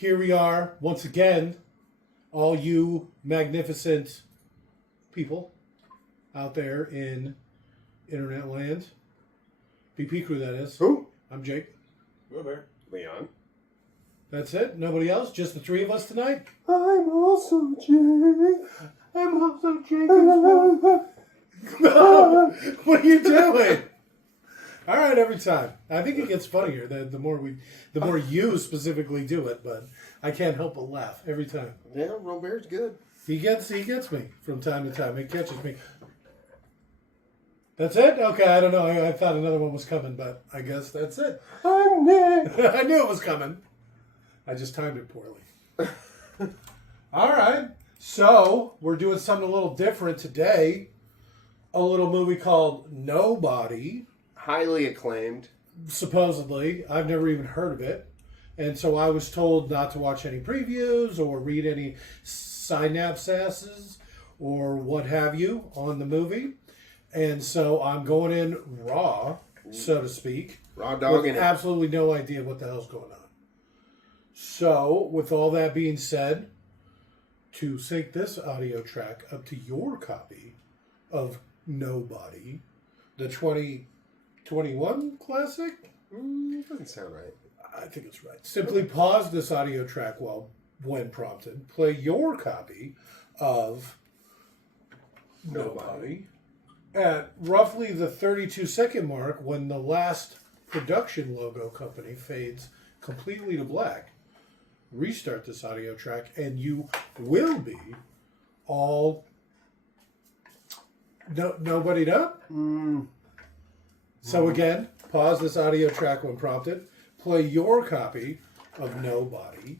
here we are once again, all you magnificent people out there in internet land. BP crew, that is. Who? I'm Jake. Wilbur. Leon. That's it? Nobody else? Just the three of us tonight? I'm also Jake. I'm also Jake. What are you doing? All right, every time. I think it gets funnier the more you specifically do it, but I can't help but laugh every time. Yeah, Robert's good. He gets me from time to time. He catches me. That's it? Okay, I don't know. I thought another one was coming, but I guess that's it. I'm Nick. I knew it was coming. I just timed it poorly. All right. So, we're doing something a little different today. A little movie called Nobody. Highly acclaimed. Supposedly. I've never even heard of it. And so I was told not to watch any previews or read any synapses or what have you on the movie. And so I'm going in raw, so to speak. Raw dog with absolutely no idea what the hell's going on. So, with all that being said, to sync this audio track up to your copy of Nobody, the 2021 classic? Doesn't sound right. I think it's right. Simply pause this audio track when prompted. Play your copy of Nobody at roughly the 32-second mark when the last production logo company fades completely to black. Restart this audio track and you will be all nobodied up. So again, pause this audio track when prompted. Play your copy of Nobody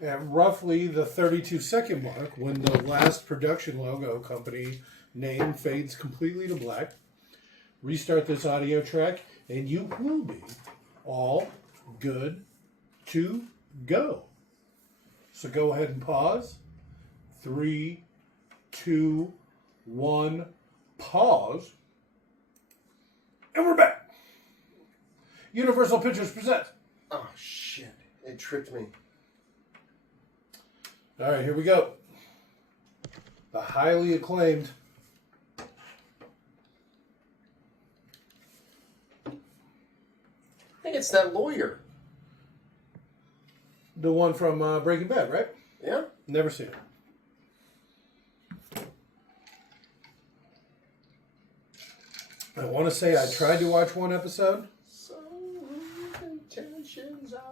at roughly the 32-second mark when the last production logo company name fades completely to black. Restart this audio track and you will be all good to go. So go ahead and pause. 3, 2, 1, pause. And we're back. Universal Pictures presents. Oh, shit. It tricked me. All right, here we go. The highly acclaimed I think it's that lawyer. the one from Breaking Bad, right? Yeah? Never seen it. I want to say I tried to watch one episode.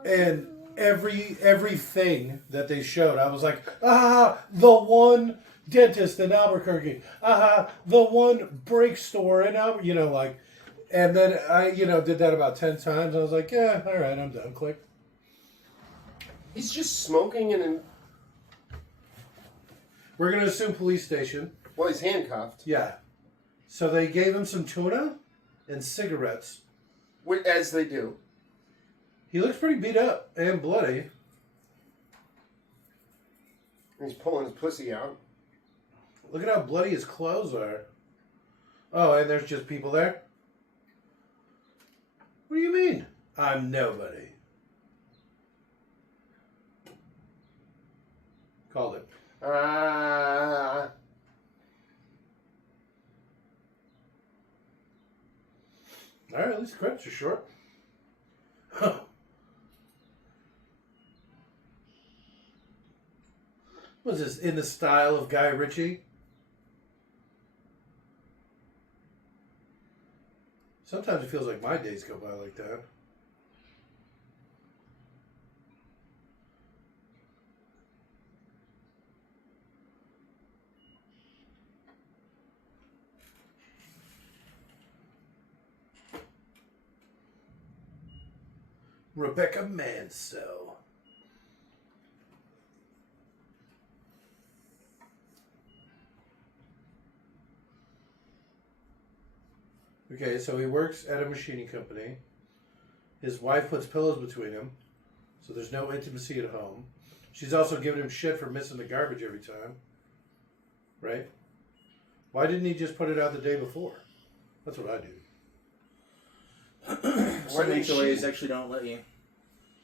And everything that they showed, I was like, the one dentist in Albuquerque. The one break store in Albuquerque, and then I, did that about 10 times. I was like, yeah, all right, I'm done. Click. He's just smoking in We're going to assume police station. Well, he's handcuffed. Yeah. So they gave him some tuna and cigarettes. As they do. He looks pretty beat up and bloody. He's pulling his pussy out. Look at how bloody his clothes are. Oh, and there's just people there? What do you mean? I'm nobody. Called it. Alright, at least the credits are short. Huh. Was this in the style of Guy Ritchie? Sometimes it feels like my days go by like that. Rebecca Manso. Okay, so he works at a machining company. His wife puts pillows between him, so there's no intimacy at home. She's also giving him shit for missing the garbage every time. Right? Why didn't he just put it out the day before? That's what I do. Some HOAs actually don't let you.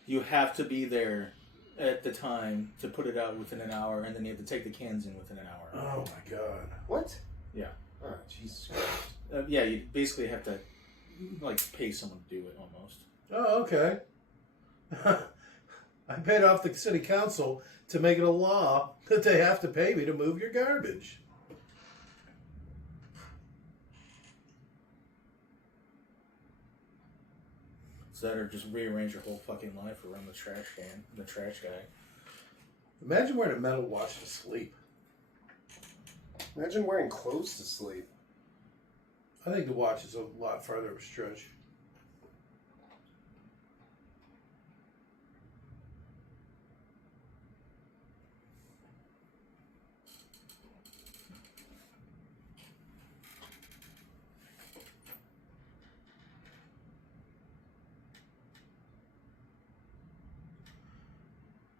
You have to be there at the time to put it out within an hour, and then you have to take the cans in within an hour. Oh my god. What? Yeah. Oh, Jesus Christ. Yeah, you basically have to like pay someone to do it almost. Oh, okay. I paid off the city council to make it a law that they have to pay me to move your garbage. So that or just rearrange your whole fucking life around the trash can, the trash guy. Imagine wearing a metal watch to sleep. Imagine wearing clothes to sleep. I think the watch is a lot farther of a stretch.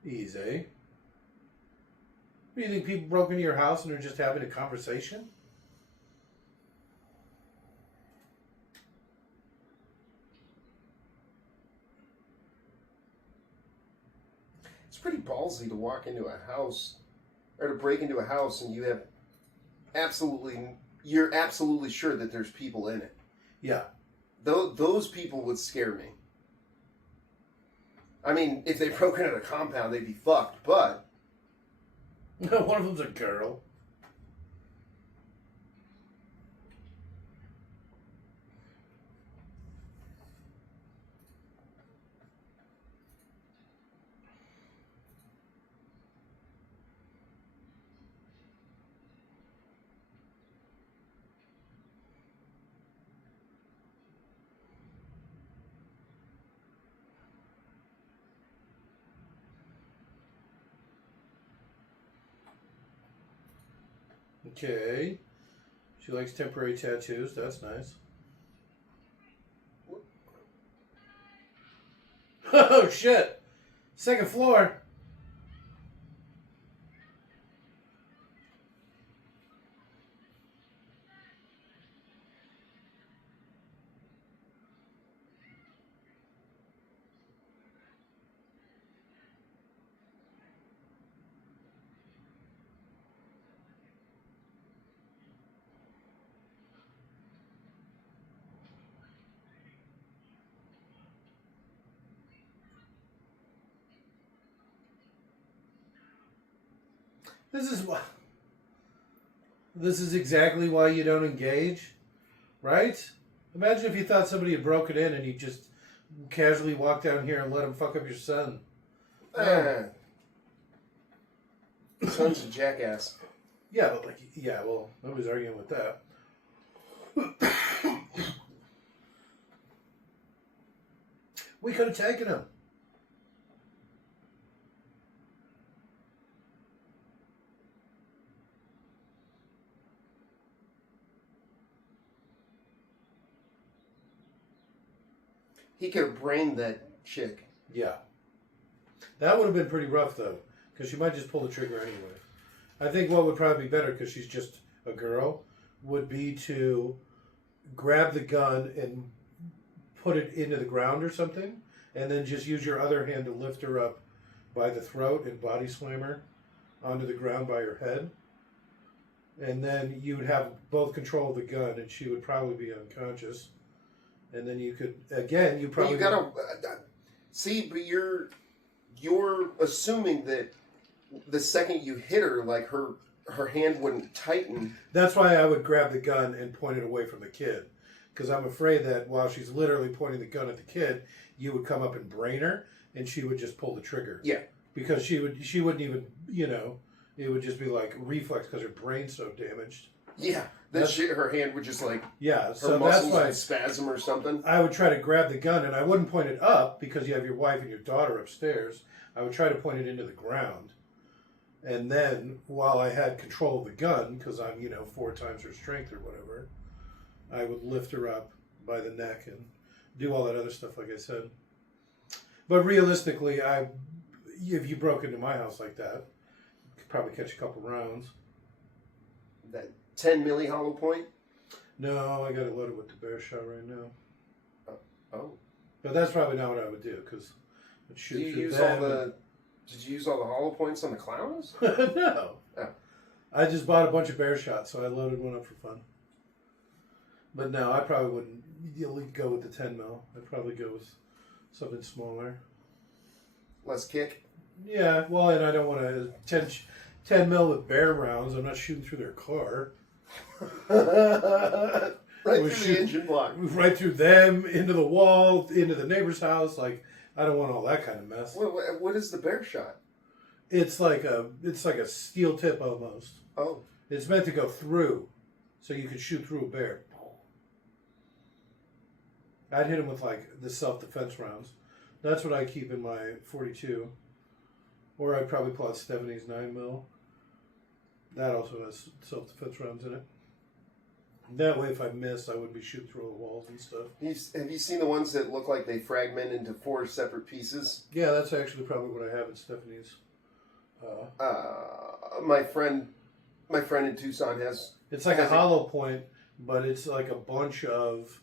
Easy. Do you think people broke into your house and are just having a conversation? It's pretty ballsy to walk into a house, or to break into a house, and you're absolutely sure that there's people in it. Yeah. Those people would scare me. I mean, if they broke into a compound, they'd be fucked, but... One of them's a girl. Okay. She likes temporary tattoos. That's nice. Oh, shit. Second floor. This is exactly why you don't engage, right? Imagine if you thought somebody had broken in and you just casually walked down here and let him fuck up your son. Son's a jackass. Yeah, but well, nobody's arguing with that. We could have taken him. He could have brained that chick. Yeah. That would have been pretty rough, though, because she might just pull the trigger anyway. I think what would probably be better, because she's just a girl, would be to grab the gun and put it into the ground or something, and then just use your other hand to lift her up by the throat and body slam her onto the ground by her head. And then you would have both control of the gun, and she would probably be unconscious. And then you could, again, you probably... But you gotta... see, but you're assuming that the second you hit her, like, her hand wouldn't tighten. That's why I would grab the gun and point it away from the kid. Because I'm afraid that while she's literally pointing the gun at the kid, you would come up and brain her, and she would just pull the trigger. Yeah. Because she wouldn't even, it would just be like reflex because her brain's so damaged. Yeah. Then her hand would just like... Yeah, so her that's muscles why... would spasm or something. I would try to grab the gun, and I wouldn't point it up because you have your wife and your daughter upstairs. I would try to point it into the ground. And then, while I had control of the gun, because I'm, 4 times her strength or whatever, I would lift her up by the neck and do all that other stuff, like I said. But realistically, if you broke into my house like that, you could probably catch a couple rounds. That 10 milli hollow point? No, I got it loaded with the bear shot right now. Oh. But that's probably not what I would do, because it Do shoot you through use them. all the Did you use all the hollow points on the clowns? No. Oh. I just bought a bunch of bear shots, so I loaded one up for fun. But no, I probably wouldn't really go with the 10 mil. I'd probably go with something smaller. Less kick? Yeah, well, and I don't want to 10 mil with bear rounds. I'm not shooting through their car. Right through the engine block. Right through them, into the wall, into the neighbor's house. Like, I don't want all that kind of mess. What is the bear shot? It's like a steel tip almost. Oh. It's meant to go through, so you could shoot through a bear. I'd hit him with like the self-defense rounds. That's what I keep in my 42. Or I'd probably pull out Stephanie's 9 mil. That also has self-defense rounds in it. That way, if I miss, I wouldn't be shooting through the walls and stuff. Have you seen the ones that look like they fragment into 4 separate pieces? Yeah, that's actually probably what I have in Stephanie's. My friend in Tucson has. It's like a hollow point, but it's like a bunch of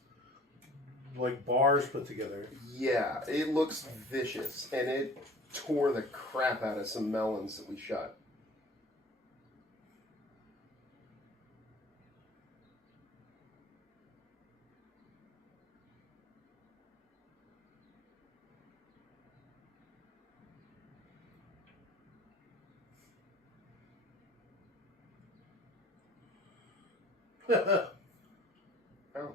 like bars put together. Yeah, it looks vicious, and it tore the crap out of some melons that we shot. Ouch.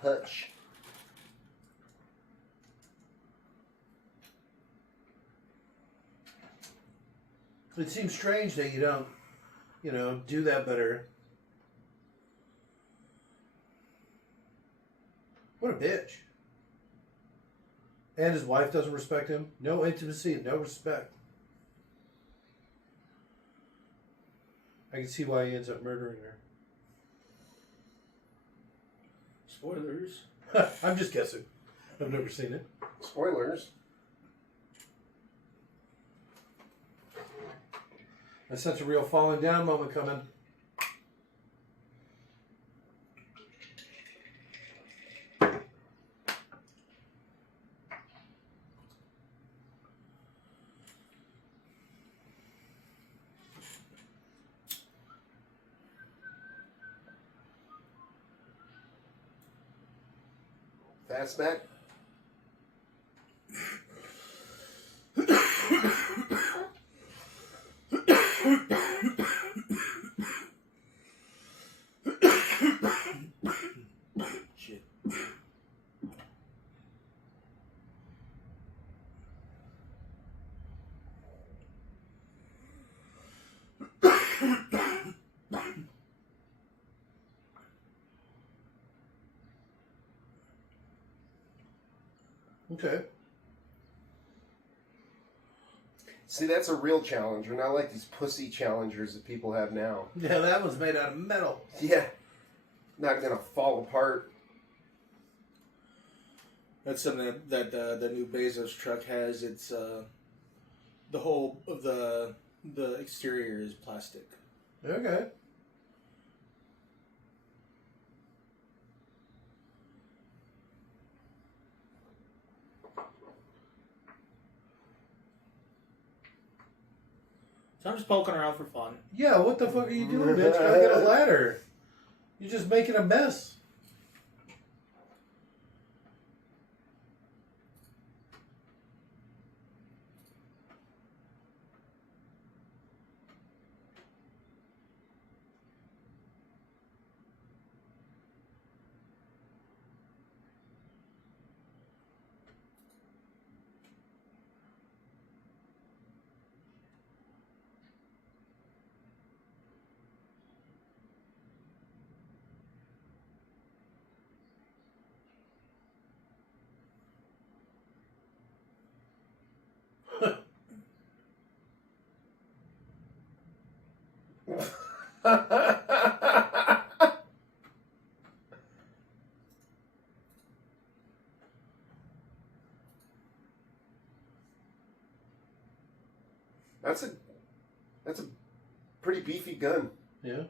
Hutch. It seems strange that you don't, do that better. What a bitch. And his wife doesn't respect him. No intimacy, no respect. I can see why he ends up murdering her. Spoilers. I'm just guessing. I've never seen it. Spoilers. I sense a real falling down moment coming. Fastback. Shit. Okay. See, that's a real challenger, not like these pussy challengers that people have now. Yeah, that one's made out of metal. Yeah. Not gonna fall apart. That's something that the new Bezos truck has. It's the whole of the exterior is plastic. Okay. So I'm just poking around for fun. Yeah, what the fuck are you doing, bitch? Go get a ladder. You're just making a mess. That's a pretty beefy gun. Yeah.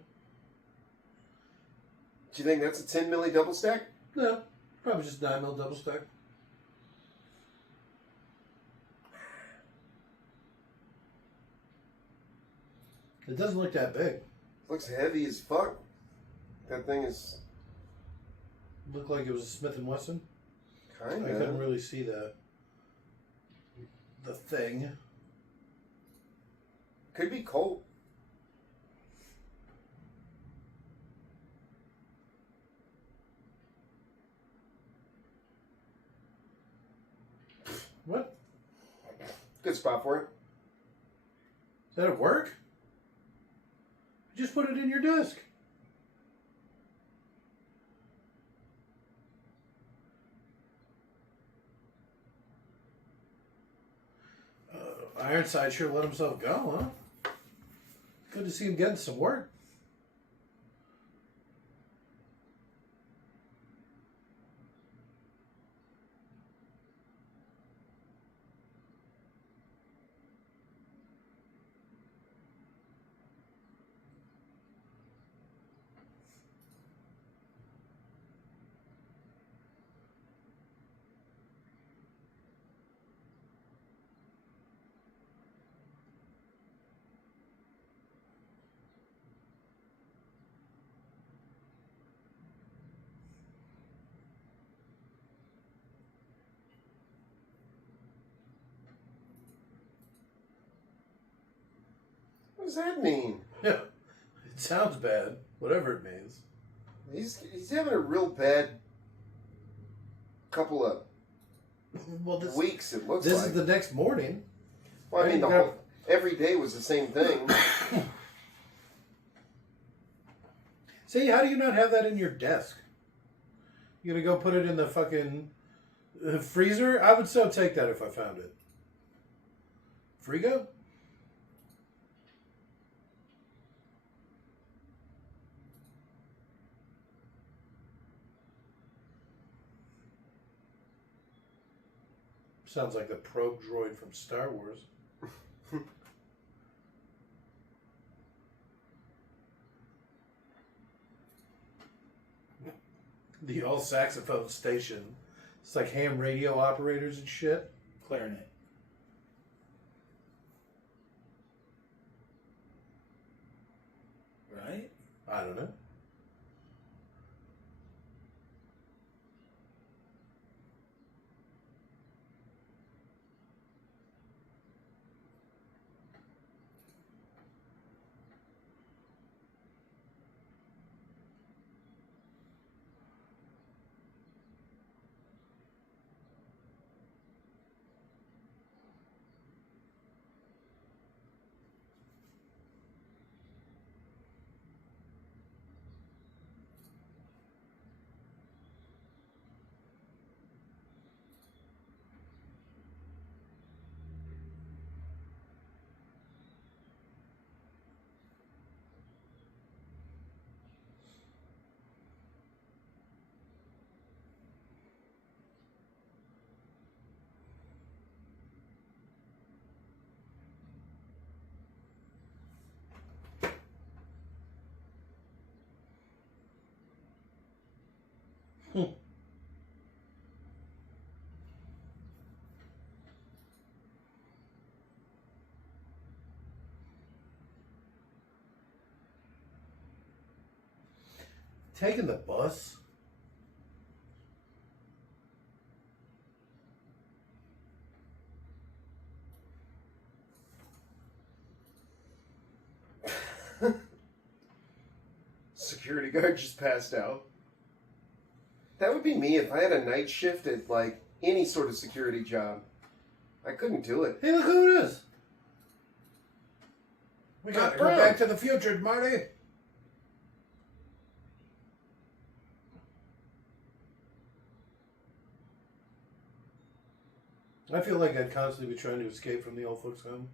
Do you think that's a 10 milli double stack? No, probably just 9mm double stack. It doesn't look that big. Looks heavy as fuck. That thing is Looked like it was a Smith & Wesson. kind I couldn't of. really see the thing. Could be Colt. What? Good spot for it. Is that at work? Just put it in your desk. Ironside sure let himself go, huh? Good to see him getting some work. What does that mean? Yeah, it sounds bad, whatever it means. He's having a real bad couple of Well, this weeks. It looks this like. is the next morning. Well, I mean, the Right. whole every day was the same thing. See, how do you not have that in your desk? You gonna go put it in the fucking freezer? I would so take that if I found it. Frigo? Sounds like the probe droid from Star Wars. The all saxophone station. It's like ham radio operators and shit. Clarinet. Right? I don't know. Taking the bus? Security guard just passed out. That would be me if I had a night shift at like any sort of security job. I couldn't do it. Hey, look who it is. We got to go Brown. back to the future, Marty. I feel like I'd constantly be trying to escape from the old folks' home.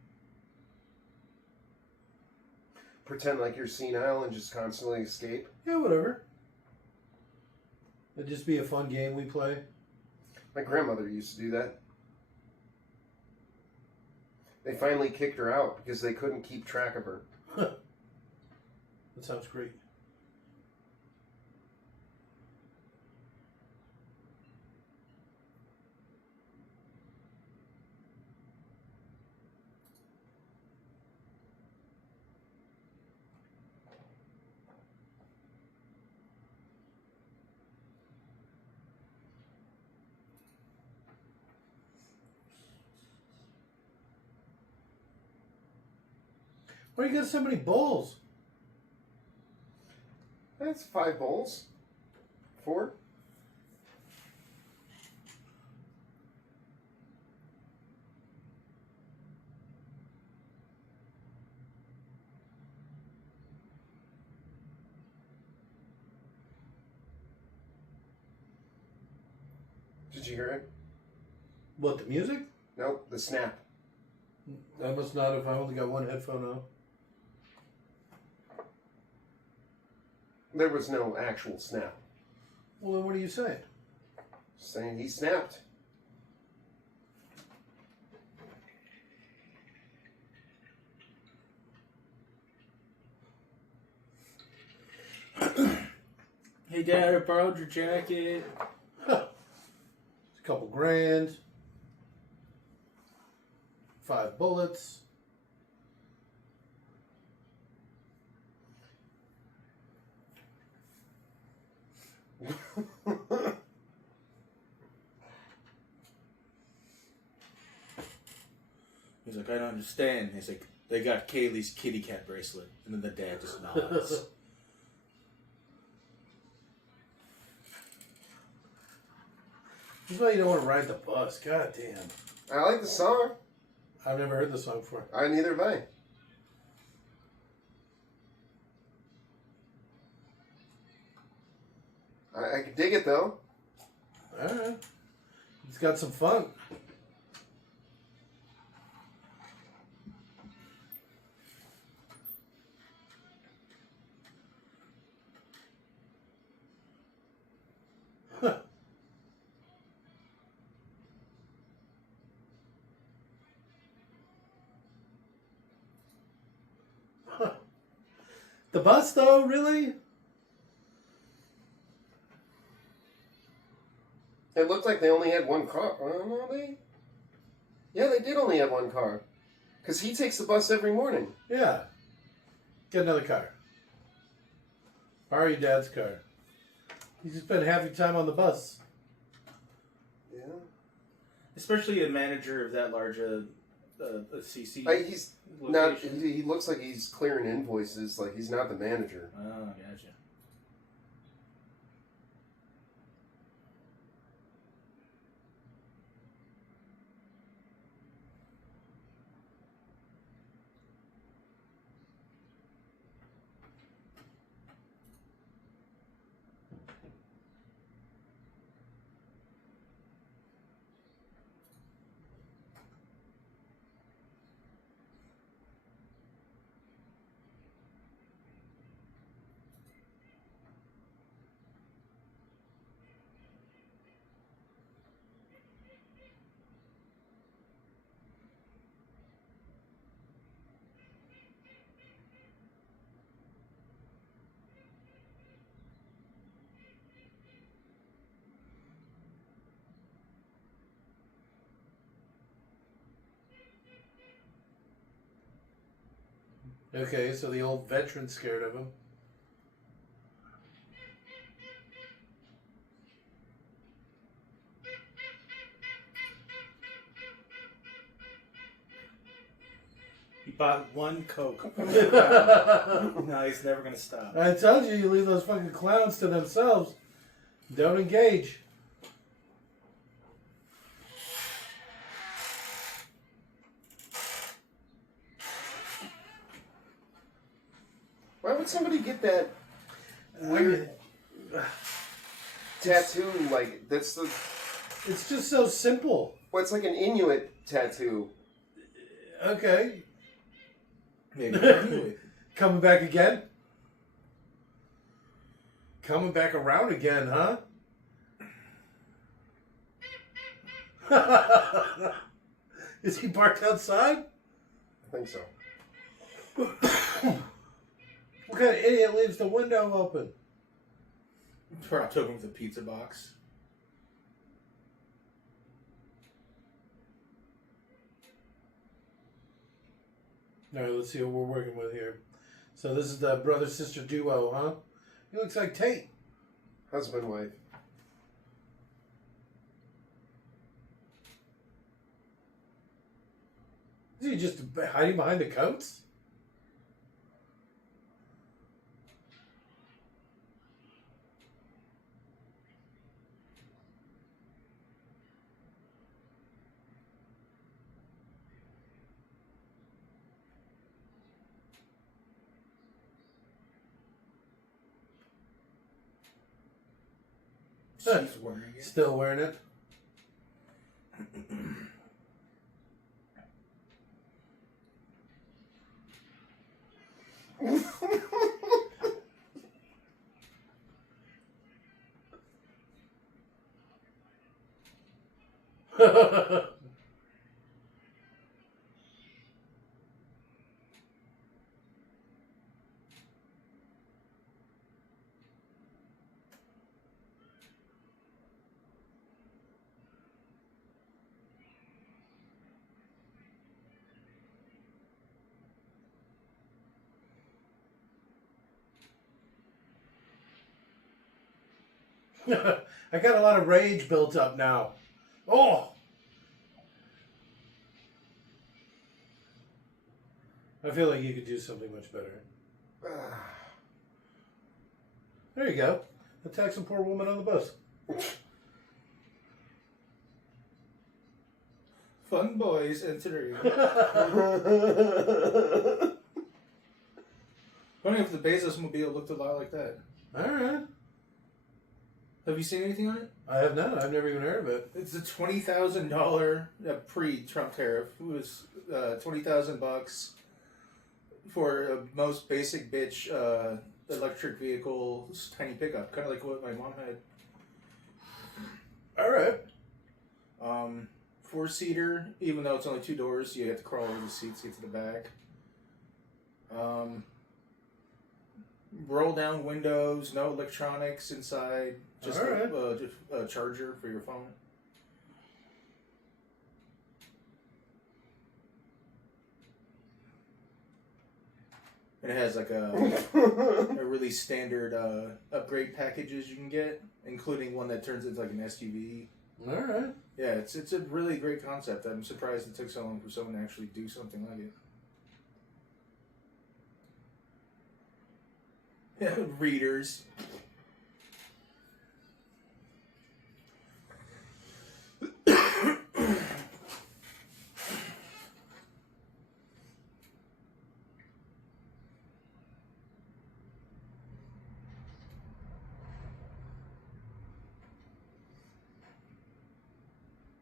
Pretend like you're senile and just constantly escape. Yeah, whatever. It'd just be a fun game we play. My grandmother used to do that. They finally kicked her out because they couldn't keep track of her. That sounds great. Why you got so many bowls? That's 5 bowls. 4. Did you hear it? What, the music? Nope, the snap. I must not have. I only got one headphone on. There was no actual snap. Well, then what are you saying? Saying he snapped. Hey, Dad, I borrowed your jacket. Huh. A couple grand. 5 bullets. He's like, I don't understand. He's like, they got Kaylee's kitty cat bracelet. And then the dad just nods. That's why you don't want to ride the bus. God damn. I like the song. I've never heard this song before. Neither have I. I can dig it though. Alright. It's got some fun. Huh. Huh. The bus, though, really? It looked like they only had one car. No, they? Yeah, they did only have one car. Because he takes the bus every morning. Yeah. Get another car. Borrow your dad's car. You just spend half your time on the bus. Yeah. Especially a manager of that large a CC He's location. not. He looks like he's clearing invoices. Like he's not the manager. Oh, gotcha. Okay, so the old veteran's scared of him. He bought one Coke. No, he's never going to stop. I told you, you leave those fucking clowns to themselves. Don't engage. Why would somebody get that weird tattoo? Like that's the. It's just so simple. Well, it's like an Inuit tattoo. Okay. Maybe. Coming back again? Coming back around again, huh? Is he parked outside? think so. What kind of idiot leaves the window open? Propped open with a pizza box. All right, let's see what we're working with here. So this is the brother-sister duo, huh? He looks like Tate. Husband, wife. Is he just hiding behind the coats? She's wearing it. Still wearing it. I got a lot of rage built up now. Oh! I feel like you could do something much better. There you go. Attack some poor woman on the bus. Fun boys entering. Funny if the Bezos mobile looked a lot like that. Alright. Have you seen anything on it? I have not. I've never even heard of it. It's a $20,000 pre-Trump tariff. It was $20,000 for a most basic bitch electric vehicle, tiny pickup, kind of like what my mom had. Alright. 4-seater, even though it's only 2 doors, you have to crawl over the seats to get to the back. Roll down windows, no electronics inside, just a charger for your phone. And it has like a really standard upgrade packages you can get, including one that turns into like an SUV. Alright. Yeah, it's a really great concept. I'm surprised it took so long for someone to actually do something like it. Readers.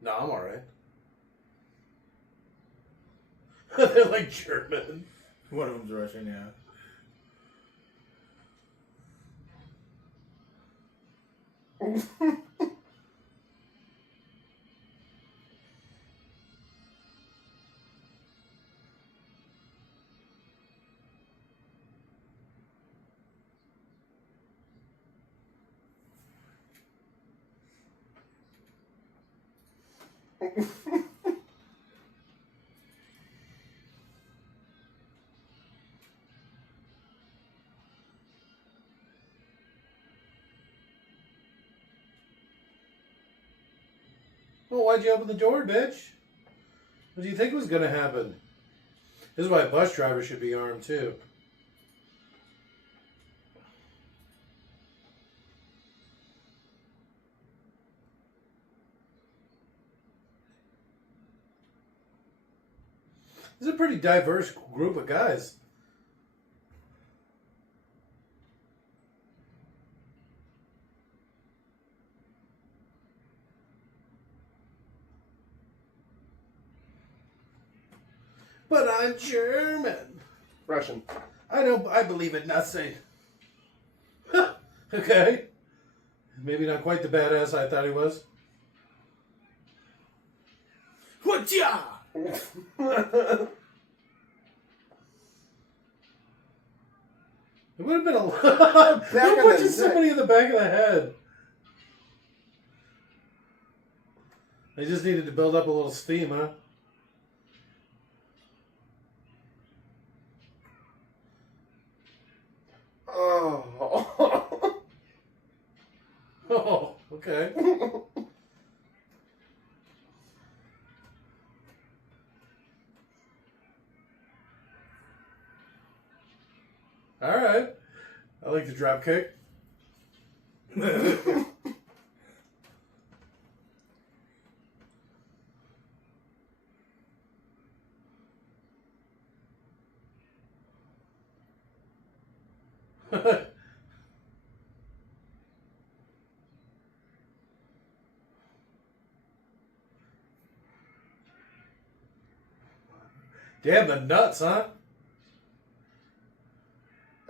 No, I'm alright. They're like German. One of them's Russian, yeah. Well, why'd you open the door, bitch? What do you think was going to happen? This is why a bus driver should be armed, too. This is a pretty diverse group of guys. But I'm German. Russian. I believe in nothing. Okay. Maybe not quite the badass I thought he was. Whatcha? It would have been a lot. Back Who of punches the somebody in the back of the head? They just needed to build up a little steam, huh? Oh. Oh, okay. All right. I like the drop kick. Damn the nuts, huh?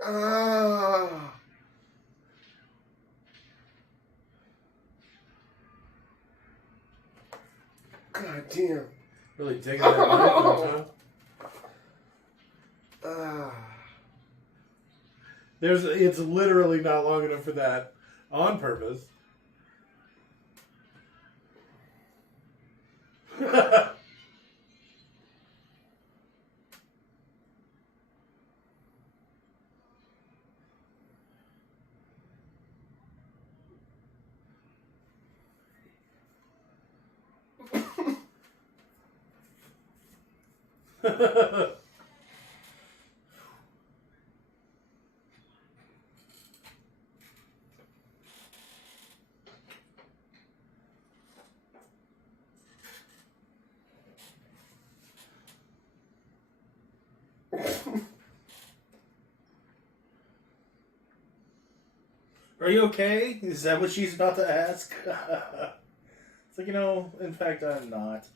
Ah. God damn. Really digging that knife, huh? Ah. It's literally not long enough for that on purpose. Are you okay? Is that what she's about to ask? It's like, in fact, I'm not.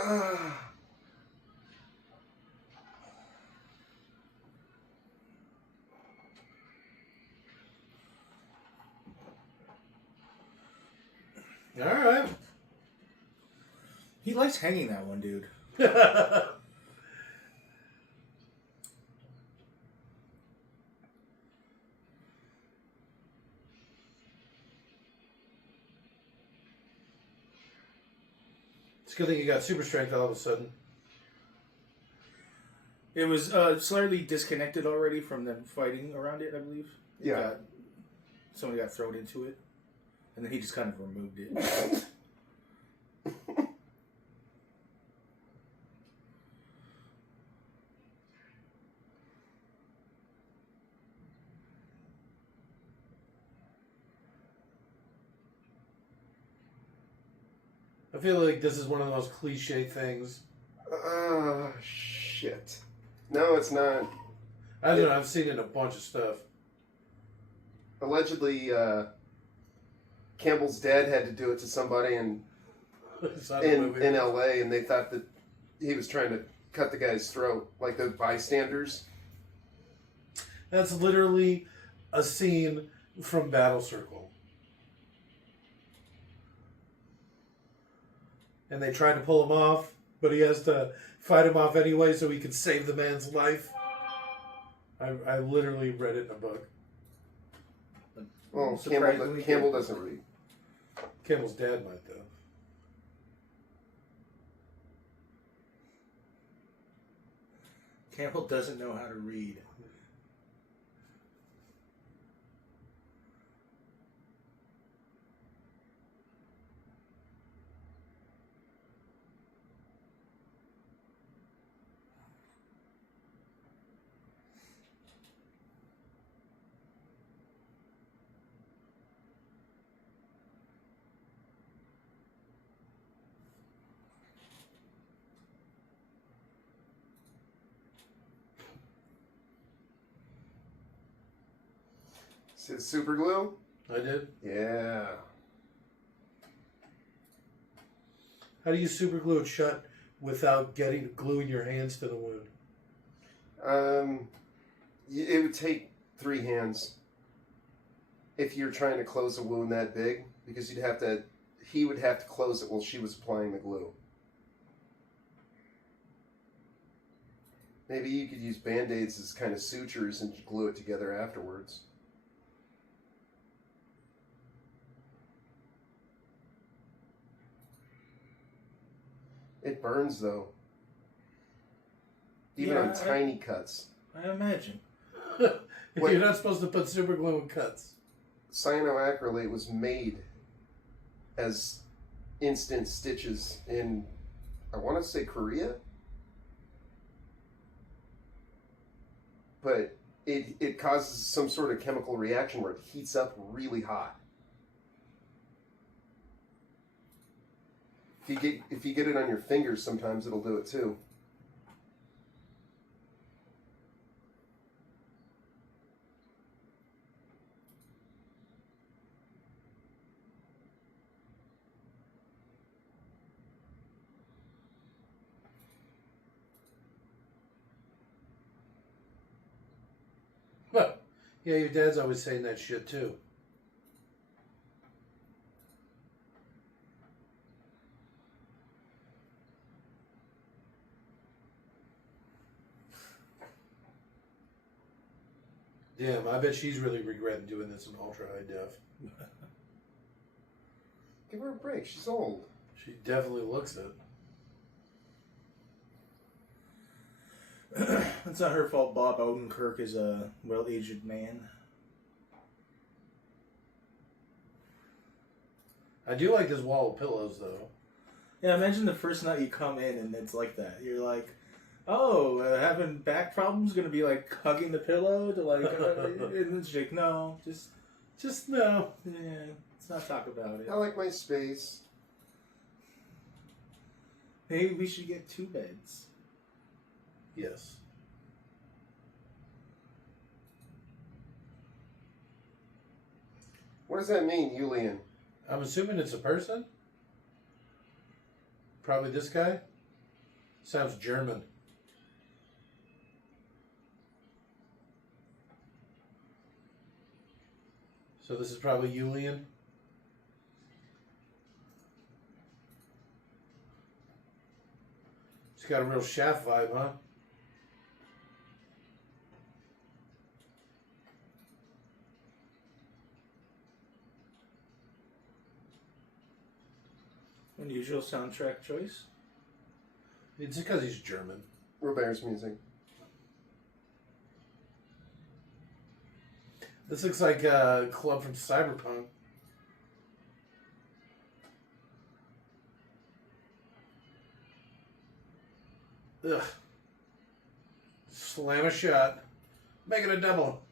Ah. All right. He likes hanging that one, dude. It's a good thing you got super strength all of a sudden. It was slightly disconnected already from them fighting around it, I believe. Yeah. Somebody got thrown into it, and then he just kind of removed it. I feel like this is one of the most cliche things. Shit. No, it's not. I don't know. I've seen it in a bunch of stuff. Allegedly, Campbell's dad had to do it to somebody in LA, and they thought that he was trying to cut the guy's throat, like the bystanders. That's literally a scene from Battle Circle. And they tried to pull him off, but he has to fight him off anyway so he can save the man's life. I literally read it in a book. Well, Campbell doesn't read. Campbell's dad might, though. Campbell doesn't know how to read. See the super glue? I did? Yeah. How do you super glue it shut without gluing your hands to the wound? It would take 3 hands if you're trying to close a wound that big, because he would have to close it while she was applying the glue. Maybe you could use Band-Aids as kind of sutures and glue it together afterwards. It burns, though. Even on tiny cuts. I imagine. You're not supposed to put super glue in cuts. Cyanoacrylate was made as instant stitches in, I want to say, Korea? But it causes some sort of chemical reaction where it heats up really hot. If you get it on your fingers, sometimes it'll do it too. Yeah, your dad's always saying that shit too. Damn, I bet she's really regretting doing this in ultra high def. Give her a break. She's old. She definitely looks it. It's not her fault Bob Odenkirk is a well-aged man. I do like this wall of pillows, though. Yeah, imagine the first night you come in and it's like that. You're like, oh, having back problems, gonna be like hugging the pillow to like, and it's like, no, just no. Yeah, let's not talk about it. I like my space. Maybe we should get 2 beds. Yes. What does that mean, Julian? I'm assuming it's a person. Probably this guy. Sounds German. So this is probably Julian. He's got a real Shaft vibe, huh? Unusual soundtrack choice. It's because he's German. Robert's music. This looks like a club from Cyberpunk. Ugh. Slam a shot. Make it a double.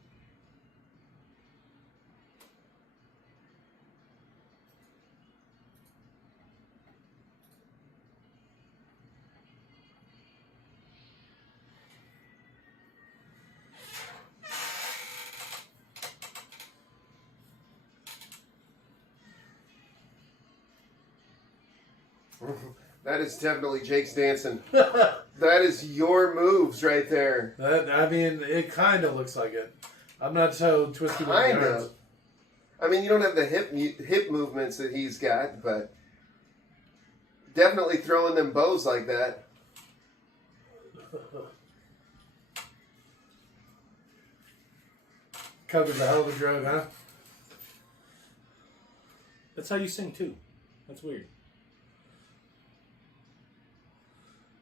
That is definitely Jake's dancing. That is your moves right there. I mean, it kind of looks like it. I'm not so twisty with the Kind arms. of. I mean, you don't have the hip movements that he's got, but definitely throwing them bows like that. Cover's a hell of a drug, huh? That's how you sing too. That's weird.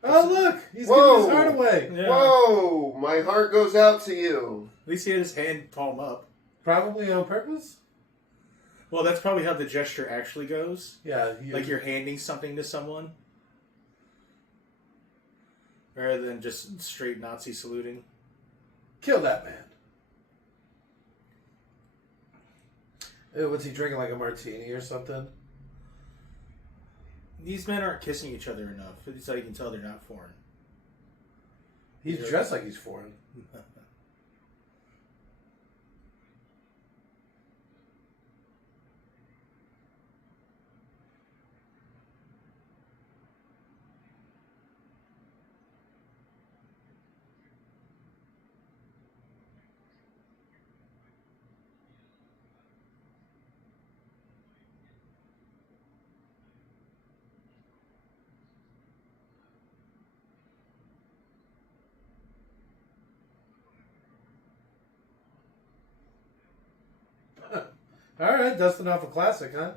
Oh, look! He's Whoa! giving his heart away. Yeah. Whoa! My heart goes out to you. At least he had his hand palm up. Probably on purpose? Well, that's probably how the gesture actually goes. Yeah. Like you're handing something to someone. Rather than just straight Nazi saluting. Kill that man. Ew, what's he drinking, like a martini or something? These men aren't kissing each other enough. So you can tell they're not foreign. He's dressed like he's foreign. All right, dusting off a classic, huh?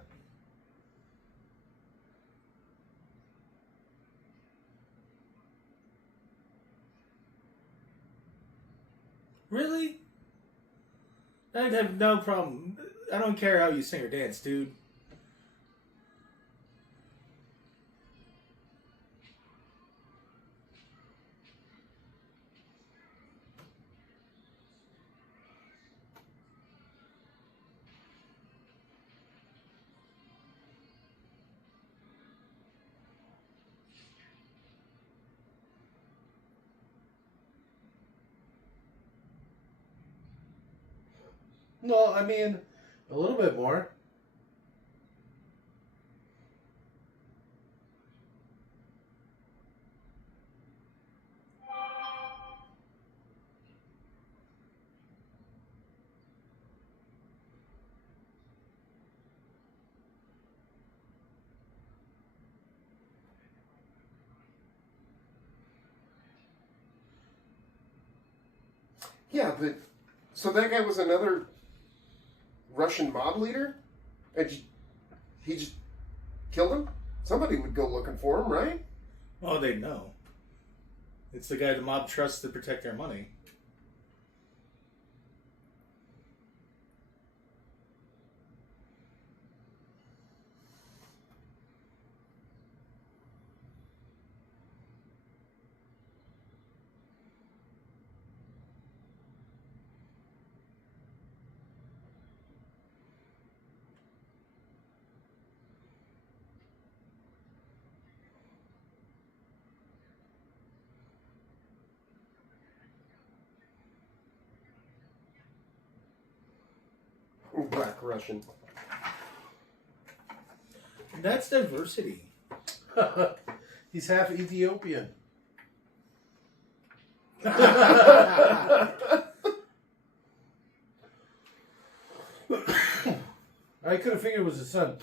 Really? I'd have no problem. I don't care how you sing or dance, dude. Well, I mean, a little bit more. Yeah, but so that guy was another Russian mob leader, and he just killed him. Somebody would go looking for him, right? Oh, they know. It's the guy the mob trusts to protect their money. Black Russian. That's diversity. He's half Ethiopian. I could have figured it was his son.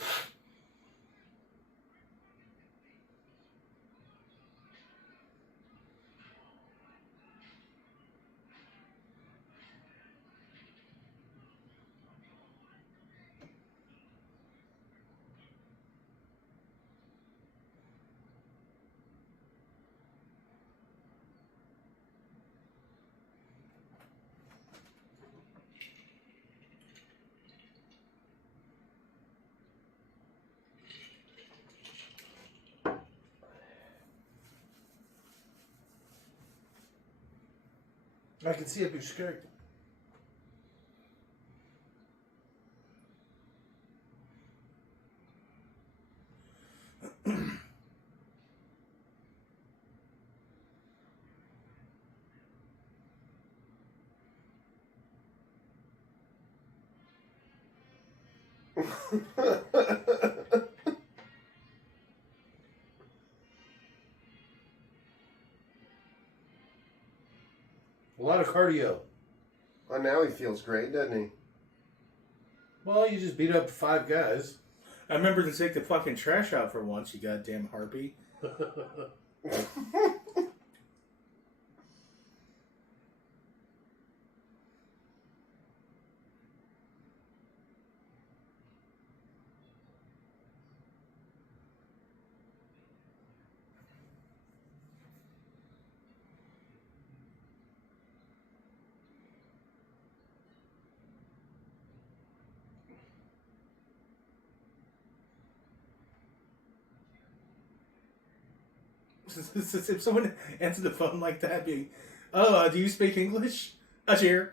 I can see up your skirt. A lot of cardio. Well, now he feels great, doesn't he? Well, you just beat up 5 guys. I remember to take the fucking trash out for once, you goddamn harpy. If someone answered the phone like that, being, "Oh, do you speak English?" Ajir.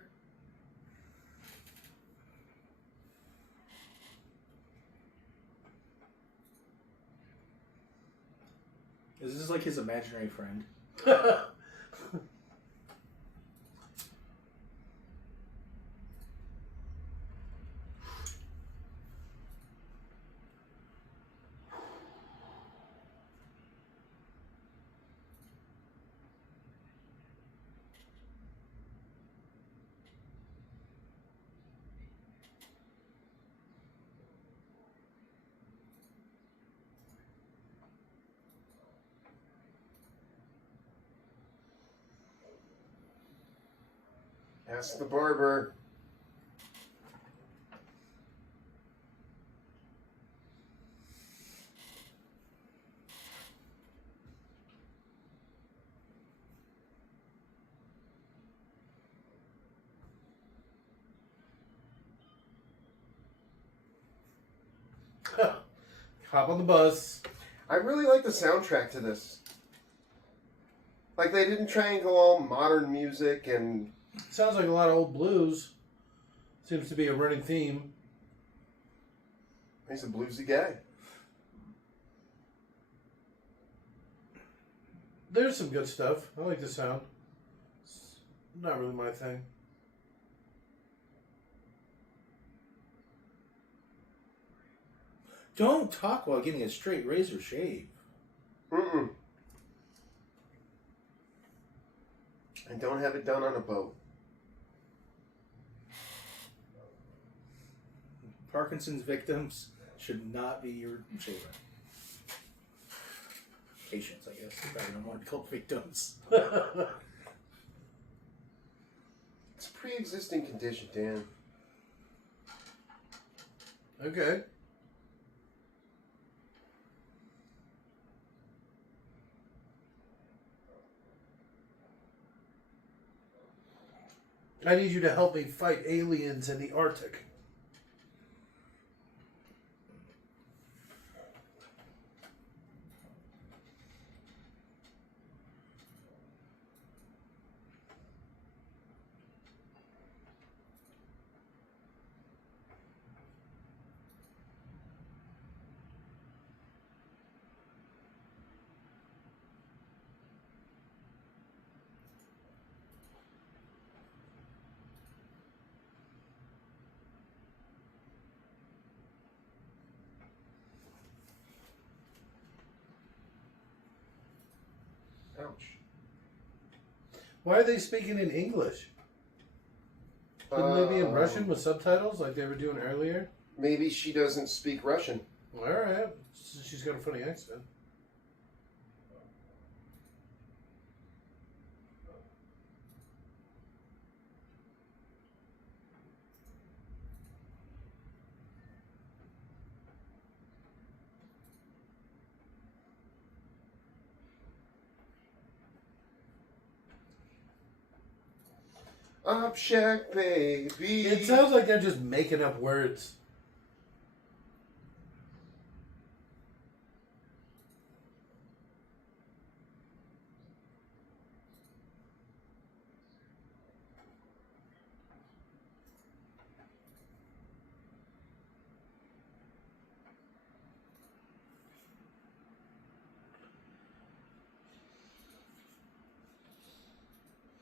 Is this like his imaginary friend? Ask the barber. Hop on the bus. I really like the soundtrack to this. Like, they didn't try and go all modern music and... Sounds like a lot of old blues. Seems to be a running theme. He's a bluesy guy. There's some good stuff. I like the sound. It's not really my thing. Don't talk while getting a straight razor shave. Mm-mm. And don't have it done on a boat. Parkinson's victims should not be your shaver. Patients, I guess. I don't want to be called victims. It's a pre-existing condition, Dan. Okay. I need you to help me fight aliens in the Arctic. Ouch. Why are they speaking in English? Couldn't they be in Russian with subtitles like they were doing earlier? Maybe she doesn't speak Russian. Alright. She's got a funny accent. Object, baby. It sounds like they're just making up words.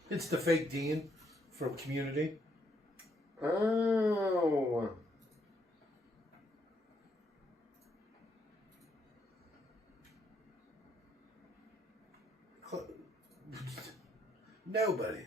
It's the fake Dean from Community. Oh. Nobody.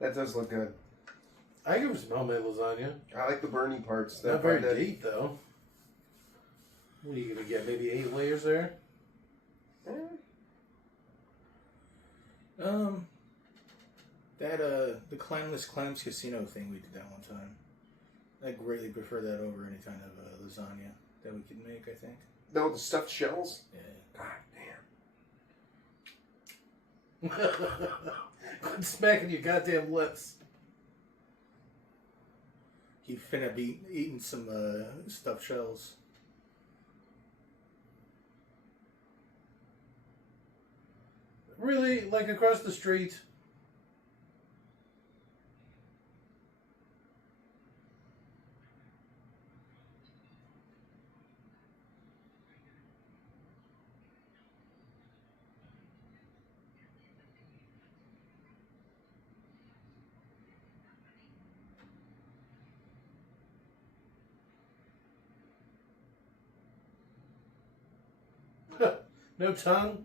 That does look good. I can smell my lasagna. I like the burny parts. That Not very part that- deep, though. What are you going to get? Maybe 8 layers there? The Clamless Clams Casino thing we did that one time. I greatly prefer that over any kind of lasagna that we could make, I think. No, the stuffed shells? Yeah. God damn. Quit smacking your goddamn lips. He finna be eating some stuffed shells. Really? Like across the street? No tongue?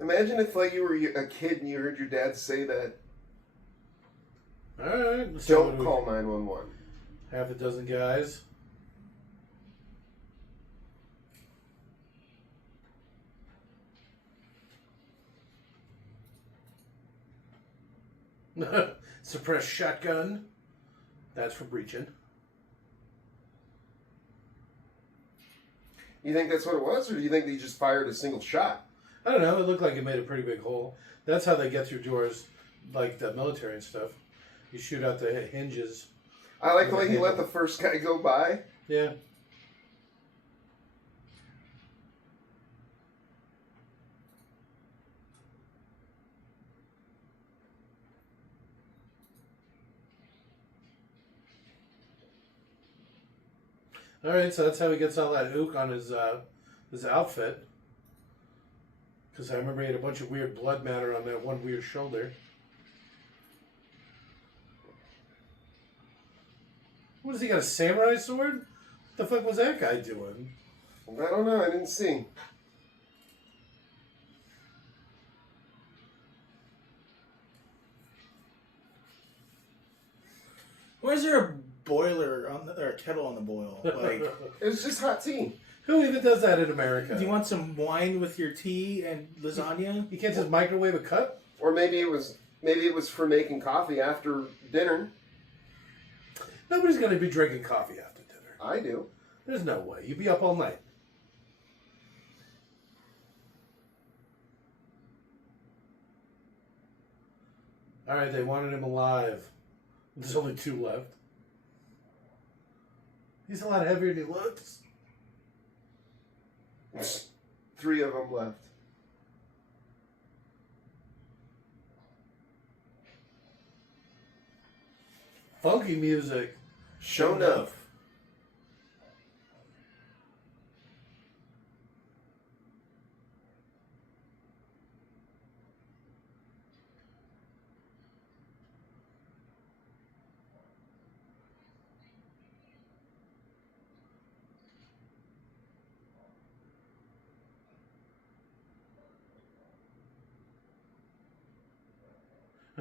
Imagine if, like, you were a kid and you heard your dad say that. All right. Let's see what Don't we- call 911. Half a dozen guys. Suppressed shotgun. That's for breaching. You think that's what it was, or do you think they just fired a single shot? I don't know. It looked like it made a pretty big hole. That's how they get through doors, like the military and stuff. You shoot out the hinges. I like the way he let the first guy go by. Yeah. All right, so that's how he gets all that ook on his outfit. Because I remember he had a bunch of weird blood matter on that one weird shoulder. What has he got, a samurai sword? What the fuck was that guy doing? I don't know. I didn't see. Why is there a boiler on or a kettle on the boil? Like, It was just hot tea. Who even does that in America? do you want some wine with your tea and lasagna? You can't just microwave a cup? Or maybe it was for making coffee after dinner. Nobody's going to be drinking coffee after dinner. I do. There's no way. You'd be up all night. All right, they wanted him alive. There's only 2 left. He's a lot heavier than he looks. 3 of them left. Funky music. Show enough.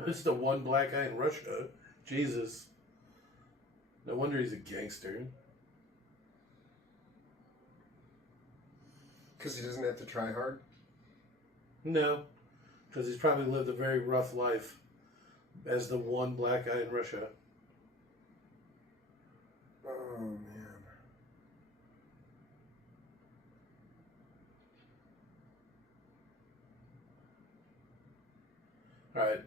It's the one black guy in Russia. Jesus. No wonder he's a gangster. Because he doesn't have to try hard. No. Because he's probably lived a very rough life as the one black guy in Russia. Oh, man. Alright.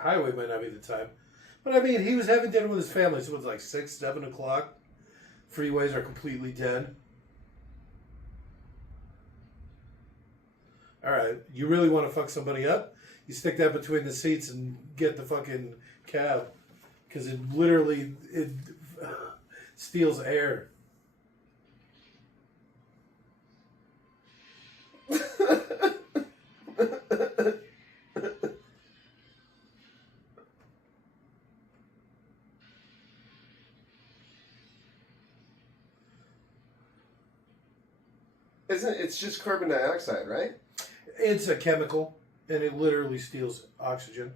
Highway might not be the time. But I mean, he was having dinner with his family, so it was like 6, 7 o'clock. Freeways are completely dead. Alright, you really want to fuck somebody up? You stick that between the seats and get the fucking cab. Because it literally steals air. It's just carbon dioxide, right? It's a chemical, and it literally steals oxygen.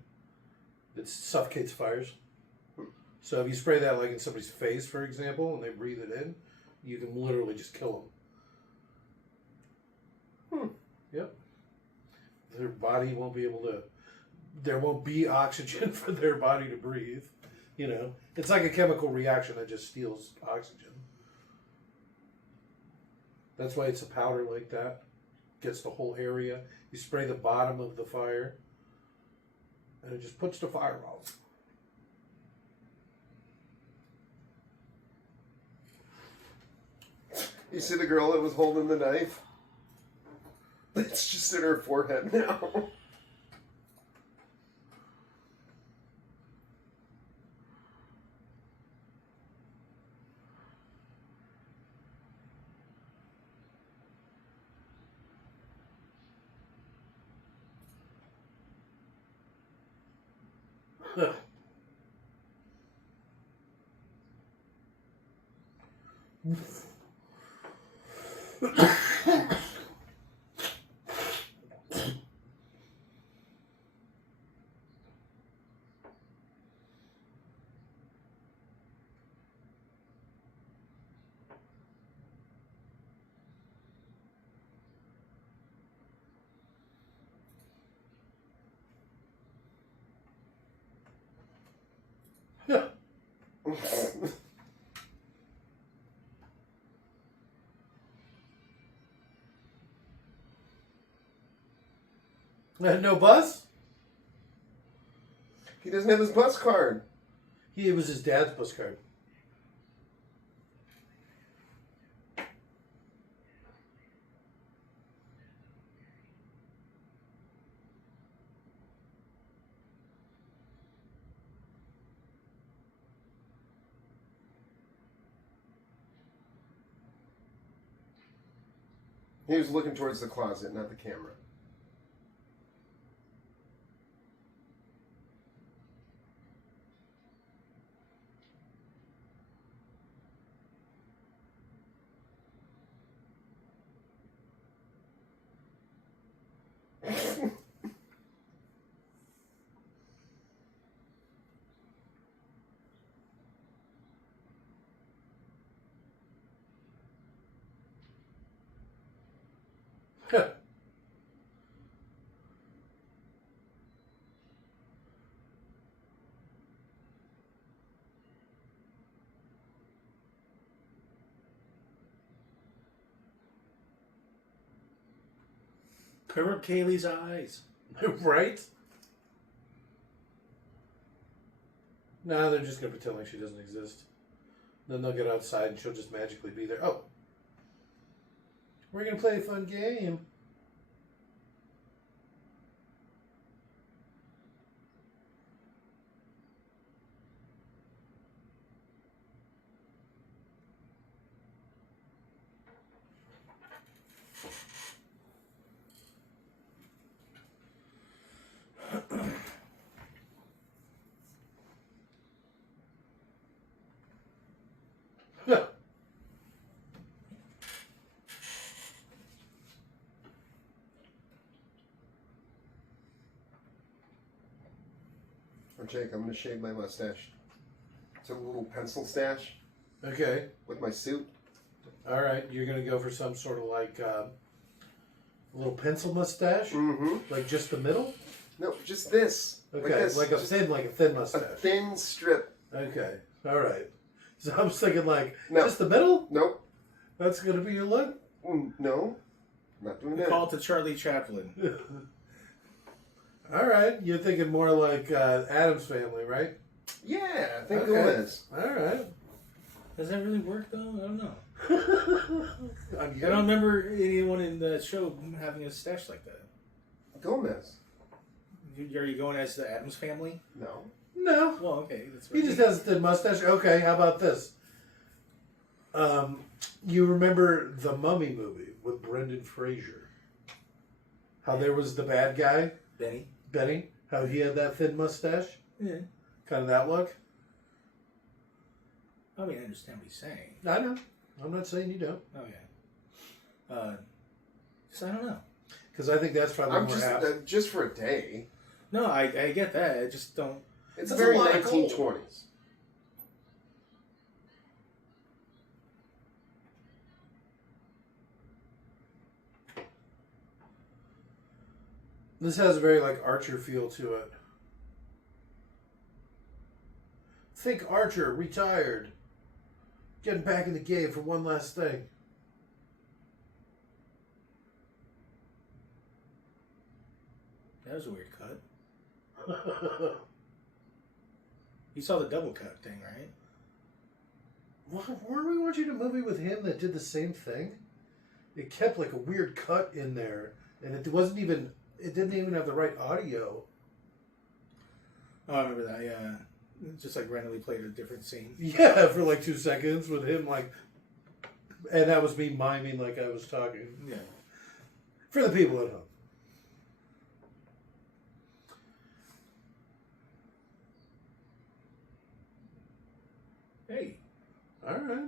It suffocates fires. So if you spray that like in somebody's face, for example, and they breathe it in, you can literally just kill them. Yep. Their body won't be able to... There won't be oxygen for their body to breathe. You know? It's like a chemical reaction that just steals oxygen. That's why it's a powder like that. Gets the whole area. You spray the bottom of the fire, and it just puts the fire out. You see the girl that was holding the knife? It's just in her forehead now. No bus? He doesn't have his bus card. It was his dad's bus card. He was looking towards the closet, not the camera. Cover up Kaylee's eyes. Right? No, they're just going to pretend like she doesn't exist. Then they'll get outside and she'll just magically be there. Oh. We're going to play a fun game. Oh, Jake, I'm going to shave my mustache. It's a little pencil stash Okay. with my suit. All right. You're going to go for some sort of like a little pencil mustache? Mm-hmm. Like just the middle? No, just this. Okay. this. Like a Just thin a mustache. thin strip. Okay. All right. So I was thinking like No. just the middle? Nope. That's going to be your look? No. Not doing We that. call it the Charlie Chaplin. All right. You're thinking more like Adam's Family, right? Yeah, I think Okay. Gomez. All right. Does that really work though? I don't know. I I don't remember anyone in the show having a stash like that. Gomez. Are you going as the Addams Family? No. No. Well, okay. That's He just has a thin mustache. Okay, how about this? You remember the Mummy movie with Brendan Fraser? How there was the bad guy, Benny? How he had that thin mustache? Yeah. Kind of that look? I mean, I understand what he's saying. I know. I'm not saying you don't. Oh, yeah. So I don't know. Because I think that's probably I'm more just apt. just for a day. No, I get that. I just don't. It's That's very a lot of gold. 1920s. This has a very like Archer feel to it. Think Archer, retired. Getting back in the game for one last thing. That was a weird cut. You saw the double cut thing, right? Weren't we watching a movie with him that did the same thing? It kept like a weird cut in there, and it wasn't even. It didn't even have the right audio. Oh, I remember that. Yeah, just like randomly played a different scene. Yeah, for like 2 seconds with him like, and that was me miming like I was talking. Yeah. For the people at home. Hey. All right.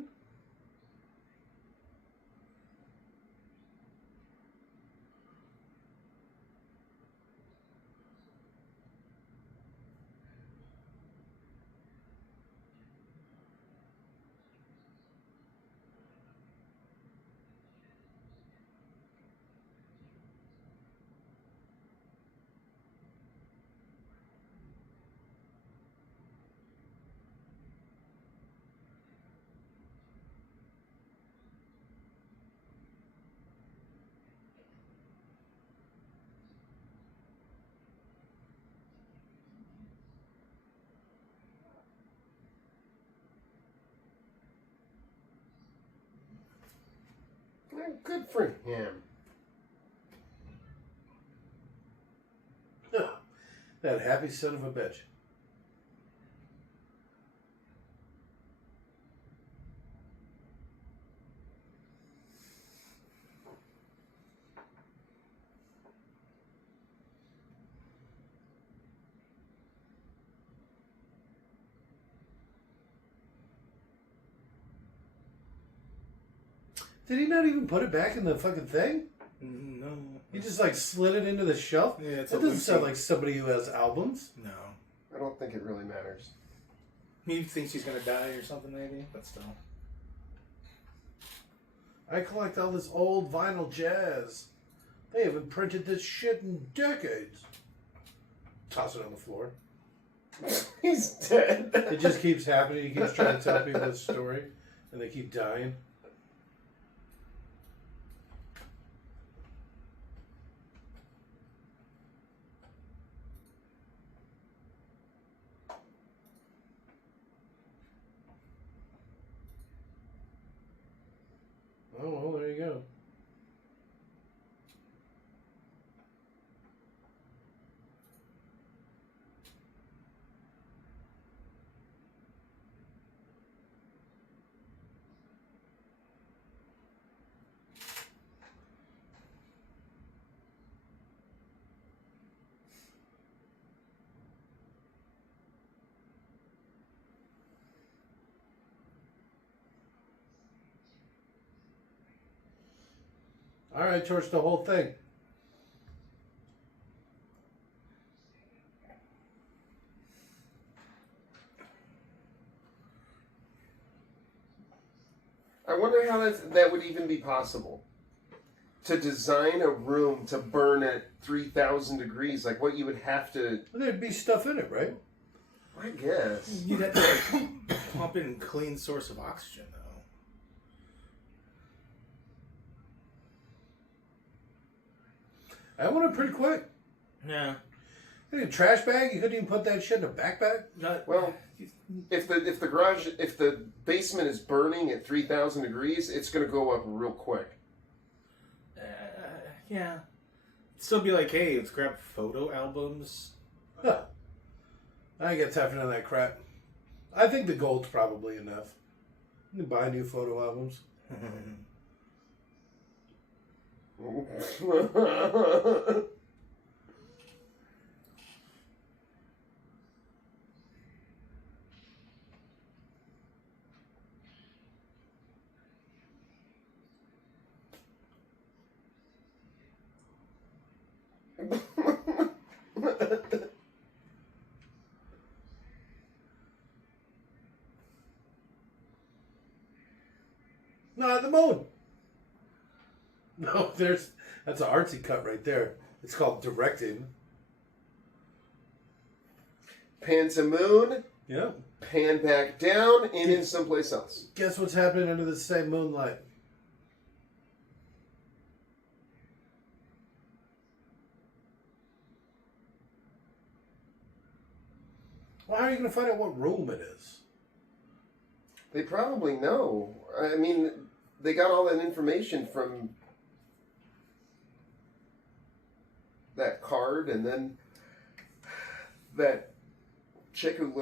Good for him. That happy son of a bitch. Did he not even put it back in the fucking thing? No. He just like slid it into the shelf? Yeah, it's That doesn't sound like somebody who has albums. No. I don't think it really matters. He thinks he's gonna die or something, maybe, but still. I collect all this old vinyl jazz. They haven't printed this shit in decades. Toss it on the floor. He's dead. It just keeps happening. He keeps trying to tell people this story, and they keep dying. Oh, well, there you go. All right, torch the whole thing. I wonder how that would even be possible. To design a room to burn at 3,000 degrees, like what you would have to... Well, there'd be stuff in it, right? I guess. You'd have to like pump in a clean source of oxygen, though. That went up pretty quick. Yeah. In a trash bag? You couldn't even put that shit in a backpack? Well, if the basement is burning at 3,000 degrees, it's going to go up real quick. Yeah. Still be like, hey, let's grab photo albums. Huh. I ain't got time for none of that crap. I think the gold's probably enough. You can buy new photo albums. Not the moon. No, that's an artsy cut right there. It's called directing. Pan to moon, Yep. pan back down, and in someplace else. Guess what's happening under the same moonlight? Well, how are you going to find out what room it is? They probably know. I mean, they got all that information from that card, and then that chick who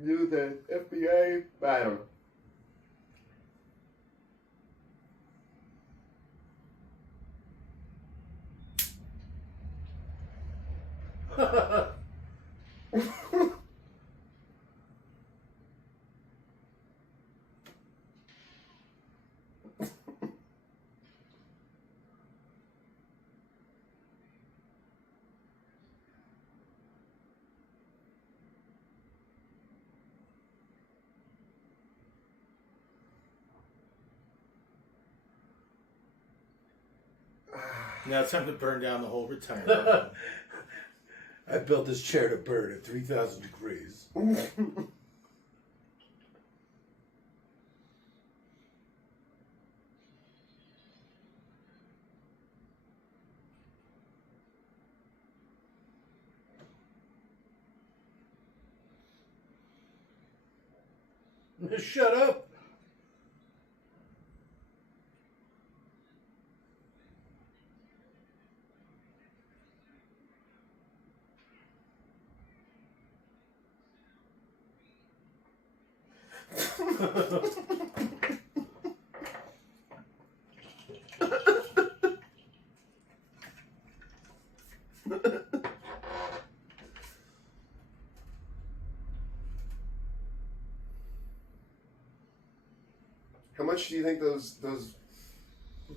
knew the FBI. I don't know. Now it's time to burn down the whole retirement. I built this chair to burn at 3,000 degrees. Shut up. How much do you think those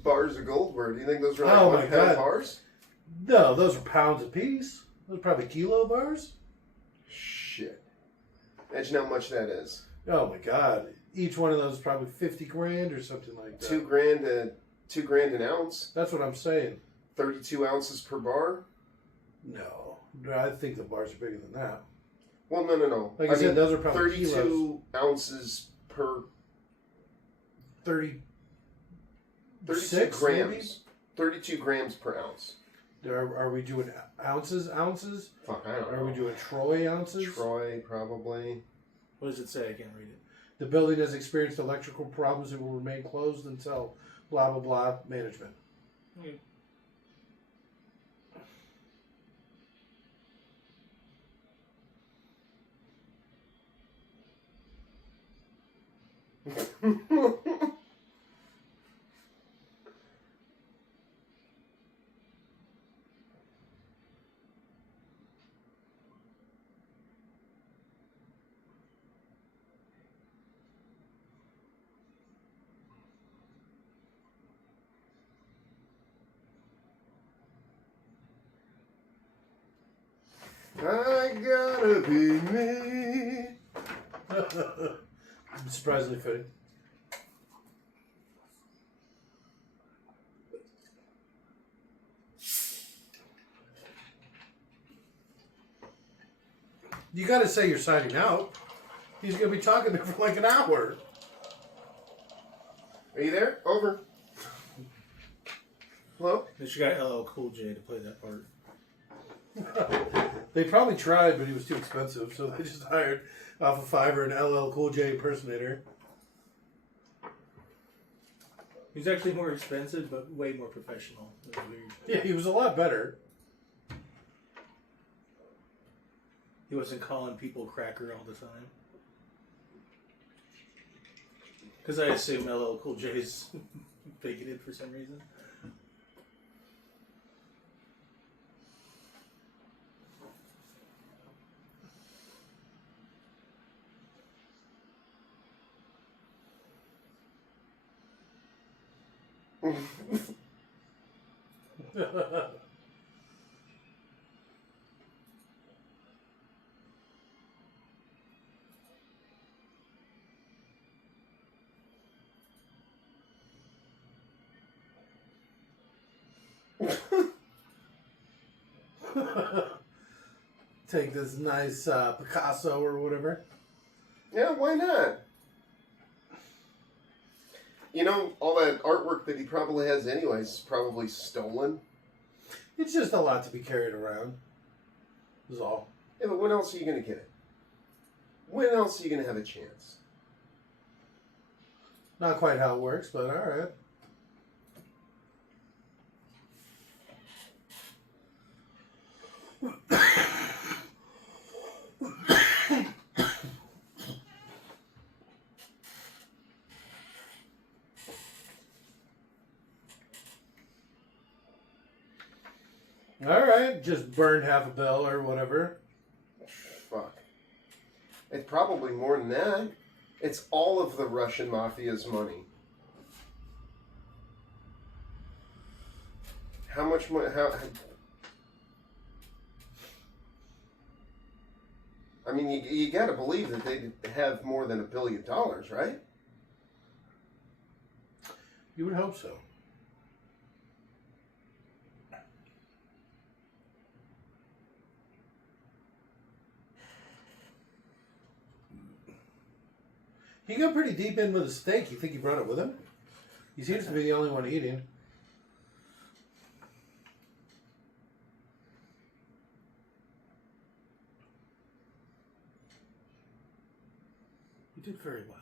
bars of gold were? Do you think those were like Oh 1 my pound God. bars? No, those are pounds a piece. Those are probably kilo bars. Shit. Imagine how much that is. Oh my God. Each one of those is probably 50 grand or something like that. $2,000 an ounce. That's what I'm saying. 32 ounces per bar. No, I think the bars are bigger than that. Well, no. Like I said, those are probably 32 kilos. ounces per 32 grams. maybe? 32 grams per ounce. Are we doing ounces? Fuck, I don't know. Are we doing Troy ounces? Troy, probably. What does it say? I can't read it. The building has experienced electrical problems and will remain closed until blah, blah, blah management. I gotta be me. Surprisingly fitting. You got to say you're signing out. He's going to be talking there for like an hour. Are you there? Over. Hello? They should got LL Cool J to play that part. They probably tried, but he was too expensive, so they just hired off of Fiverr an LL Cool J impersonator. He's actually more expensive, but way more professional. It was weird. Yeah, he was a lot better. He wasn't calling people cracker all the time. Because I assume LL Cool J's bigoted for some reason. Take this nice Picasso or whatever. Yeah, why not? You know, all that artwork that he probably has anyways is probably stolen. It's just a lot to be carried around. Is all. Yeah, but when else are you going to get it? When else are you going to have a chance? Not quite how it works, but all right. All right, just burn half a bill or whatever. Fuck. It's probably more than that. It's all of the Russian mafia's money. How much money? I mean, you got to believe that they have more than $1 billion, right? You would hope so. He got pretty deep in with a steak. You think he brought it with him? He seems to be the only one eating. You did very well.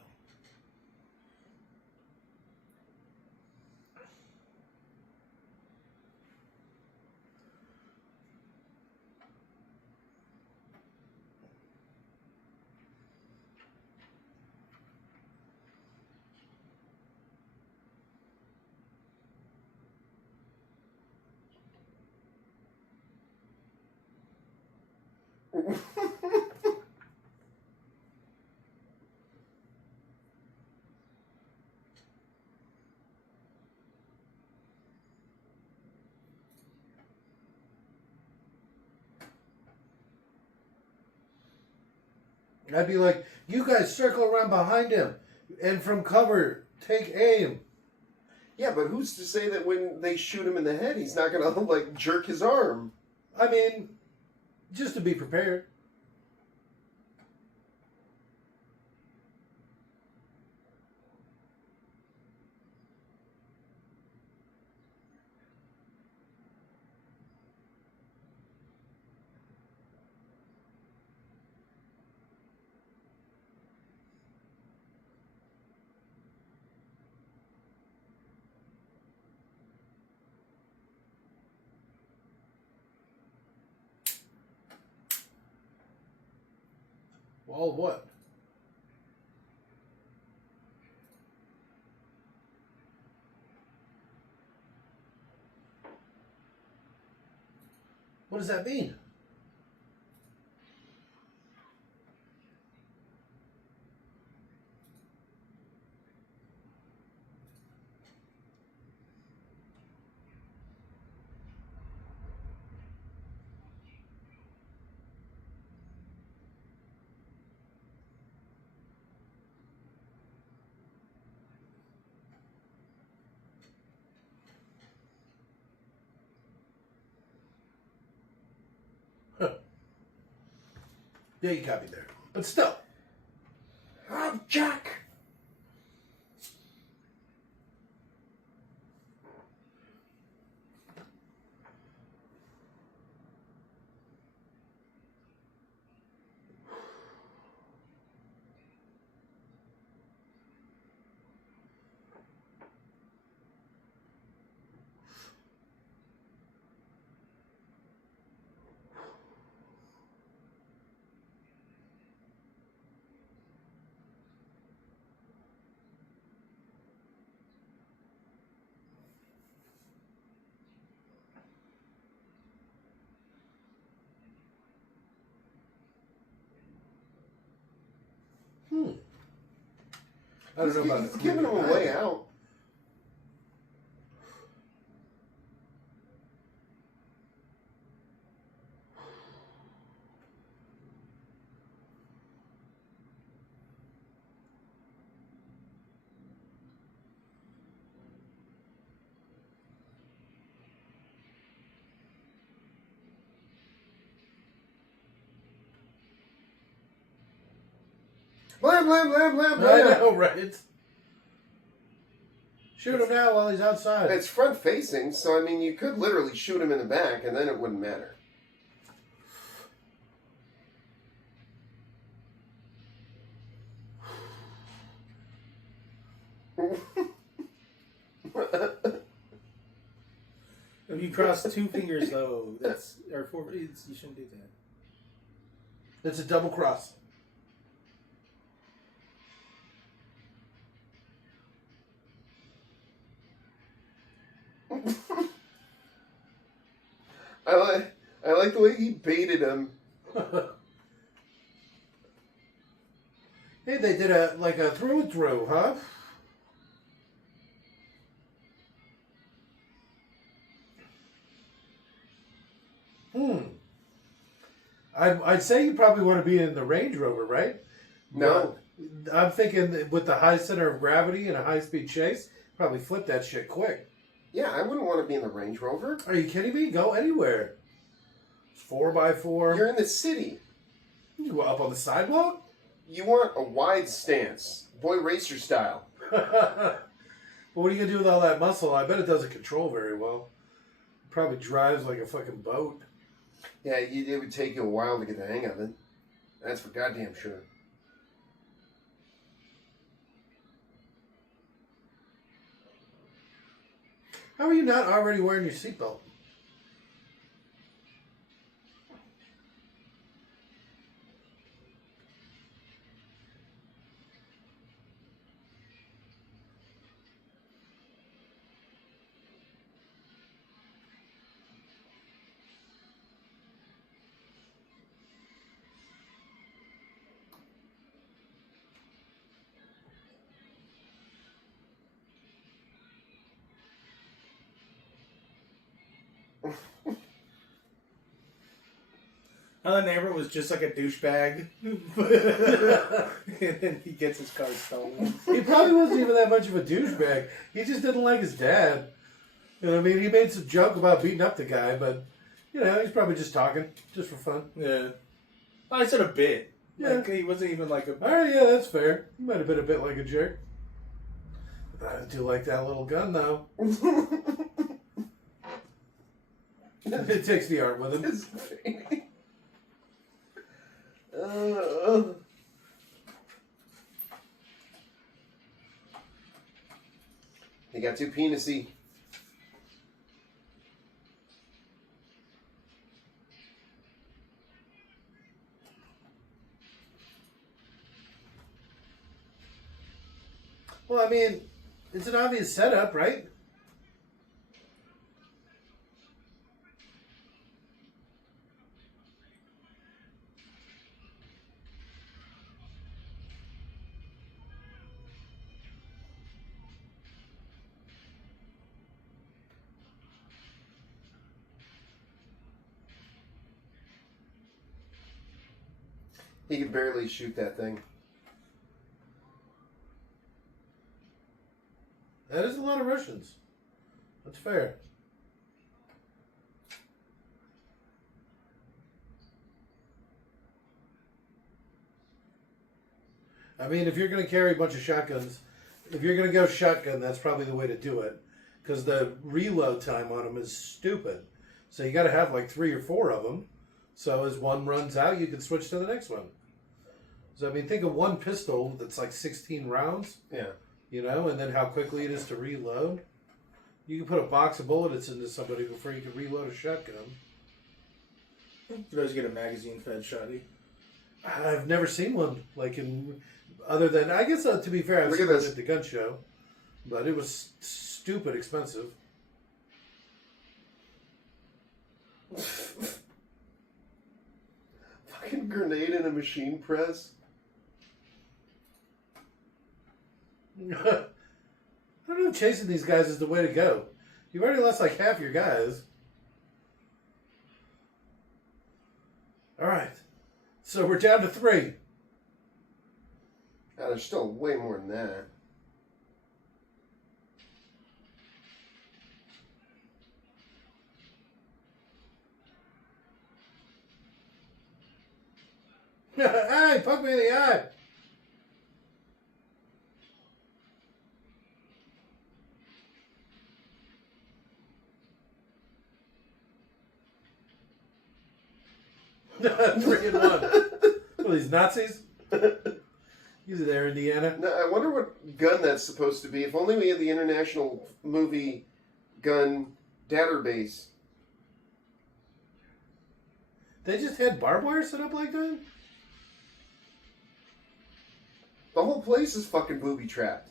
I'd be like, you guys circle around behind him, and from cover, take aim. Yeah, but who's to say that when they shoot him in the head, he's not gonna like jerk his arm? I mean, just to be prepared. Well, what? What does that mean? Huh. Yeah, you got me there. But still. Oh, Jack! I don't know about He's giving him a way out. Blam, blam, blam, blam, I blam. know, right? Shoot him now while he's outside. It's front facing, so I mean, you could literally shoot him in the back, and then it wouldn't matter. If you cross two fingers, though, that's or four. You shouldn't do that. It's a double cross. I like the way he baited him. Hey, they did a through, huh? I'd say you probably want to be in the Range Rover, right? No. But I'm thinking that with the high center of gravity and a high-speed chase, probably flip that shit quick. Yeah, I wouldn't want to be in the Range Rover. Are you kidding me? Go anywhere. 4x4. You're in the city. You go up on the sidewalk? You want a wide stance. Boy racer style. Well, what are you going to do with all that muscle? I bet it doesn't control very well. It probably drives like a fucking boat. Yeah, it would take you a while to get the hang of it. That's for goddamn sure. How are you not already wearing your seatbelt? How the neighbor was just like a douchebag. And then he gets his car stolen. He probably wasn't even that much of a douchebag. He just didn't like his dad. You know what I mean? He made some joke about beating up the guy, but, you know, he's probably just talking, just for fun. Yeah. I said a bit. Yeah. Like, he wasn't even like a... Alright, yeah, that's fair. He might have been a bit like a jerk. I do like that little gun, though. It takes the art with him. His face. He got too penisy. Well, I mean, it's an obvious setup, right? He could barely shoot that thing. That is a lot of Russians. That's fair. I mean, if you're going to carry a bunch of shotguns, if you're going to go shotgun, that's probably the way to do it. Because the reload time on them is stupid. So you got to have like 3 or 4 of them. So as one runs out, you can switch to the next one. So, I mean, think of one pistol that's like 16 rounds. Yeah. You know, and then how quickly it is to reload. You can put a box of bullets into somebody before you can reload a shotgun. You could always get a magazine-fed shotty. I've never seen one like in other than I guess to be fair, I've Look seen at one this. at the gun show, but it was stupid expensive. Fucking grenade in a machine press. I don't know if chasing these guys is the way to go. You've already lost like half your guys. All right, so we're down to 3. God, there's still way more than that. Hey, poke me in the eye. Three and one. What are these Nazis? Usually they're Indiana. Now, I wonder what gun that's supposed to be. If only we had the International Movie Gun Database. They just had barbed wire set up like that? The whole place is fucking booby trapped.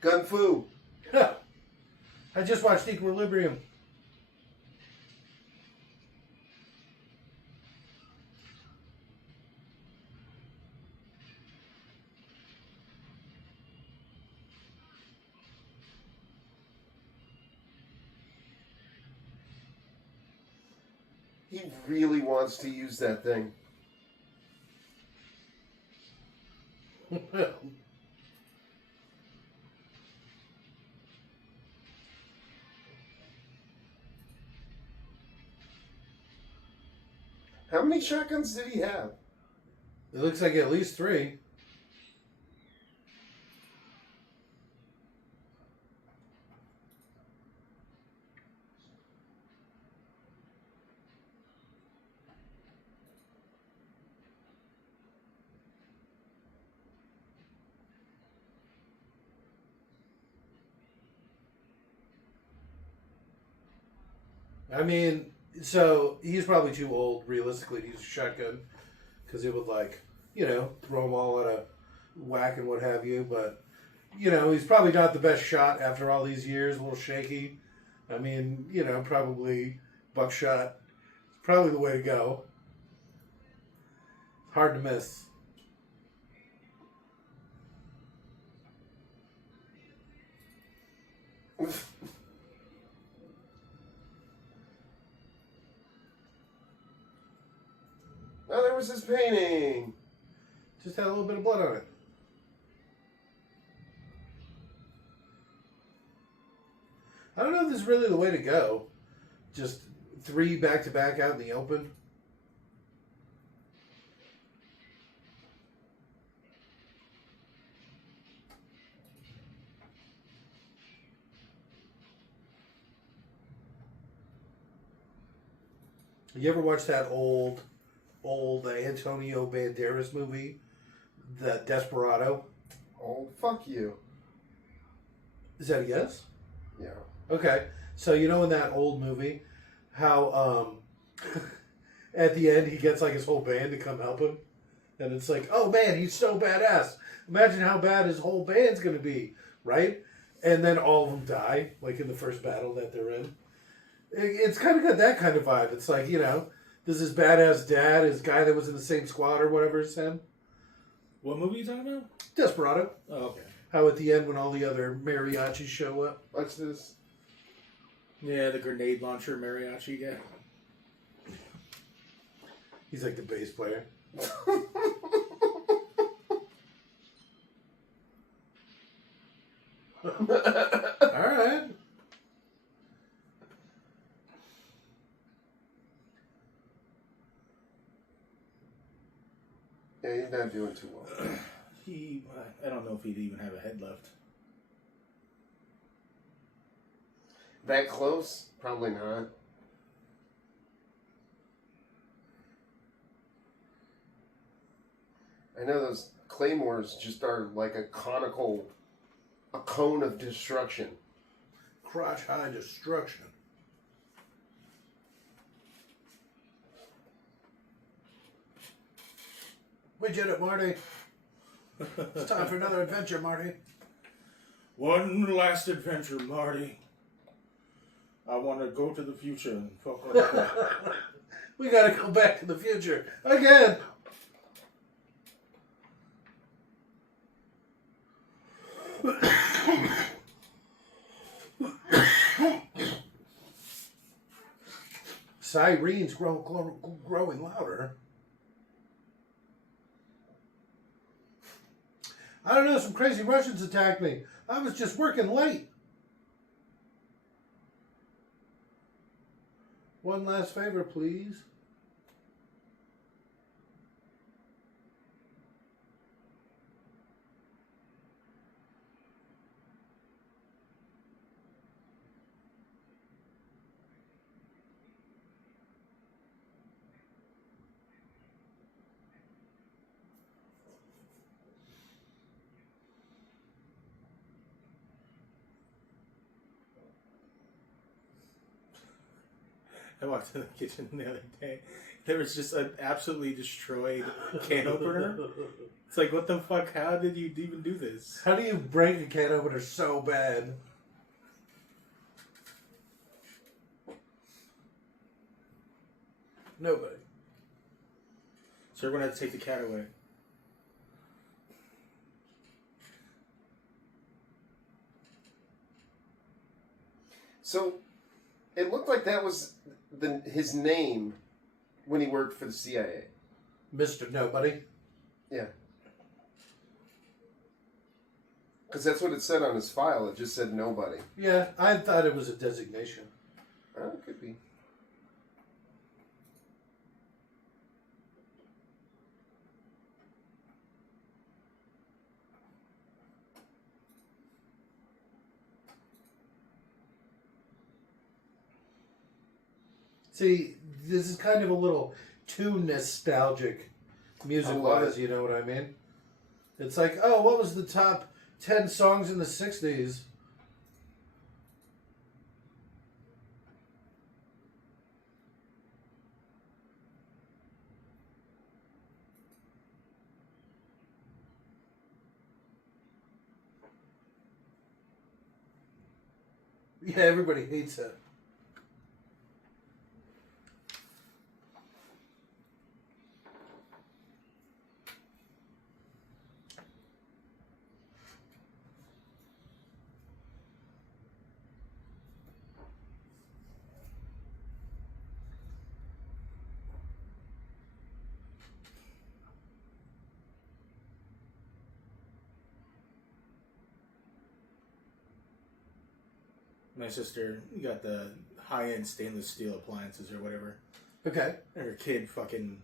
Gun Fu. I just watched Equilibrium. He really wants to use that thing. How many shotguns did he have? It looks like at least 3. I mean, so he's probably too old, realistically, to use a shotgun. Because it would, like, throw them all at a whack and what have you. But, he's probably not the best shot after all these years. A little shaky. I mean, probably buckshot. Probably the way to go. Hard to miss. Oh, there was his painting. Just had a little bit of blood on it. I don't know if this is really the way to go. Just 3 back-to-back out in the open. You ever watch that old Antonio Banderas movie, The Desperado? Oh, fuck you. Is that a yes? Yeah. Okay. So in that old movie, how at the end he gets like his whole band to come help him, and it's like, oh man, he's so badass. Imagine how bad his whole band's gonna be, right? And then all of them die, like in the first battle that they're in. It's kind of got that kind of vibe. It's like, this is badass dad, his guy that was in the same squad or whatever it's him. What movie are you talking about? Desperado. Oh, okay. How at the end when all the other mariachis show up. Watch this. Yeah, the grenade launcher mariachi guy. He's like the bass player. Alright. Yeah, he's not doing too well. I don't know if he'd even have a head left. That close? Probably not. I know those claymores just are like a cone of destruction. Crotch high destruction. We did it, Marty. It's time for another adventure, Marty. One last adventure, Marty. I want to go to the future and fuck up. We gotta go back to the future. Again! Sirenes growing louder. I don't know, some crazy Russians attacked me. I was just working late. One last favor, please. I walked in the kitchen the other day. There was just an absolutely destroyed can opener. It's like, what the fuck? How did you even do this? How do you break a can opener so bad? Nobody. So we're going to have to take the cat away. So, it looked like that was his name when he worked for the CIA. Mr. Nobody. Yeah. Because that's what it said on his file. It just said nobody. Yeah, I thought it was a designation. Oh, it could be. See, this is kind of a little too nostalgic music-wise, you know what I mean? It's like, oh, what was the top 10 songs in the 60s? Yeah, everybody hates it. My sister got the high-end stainless steel appliances or whatever. Okay. And her kid fucking,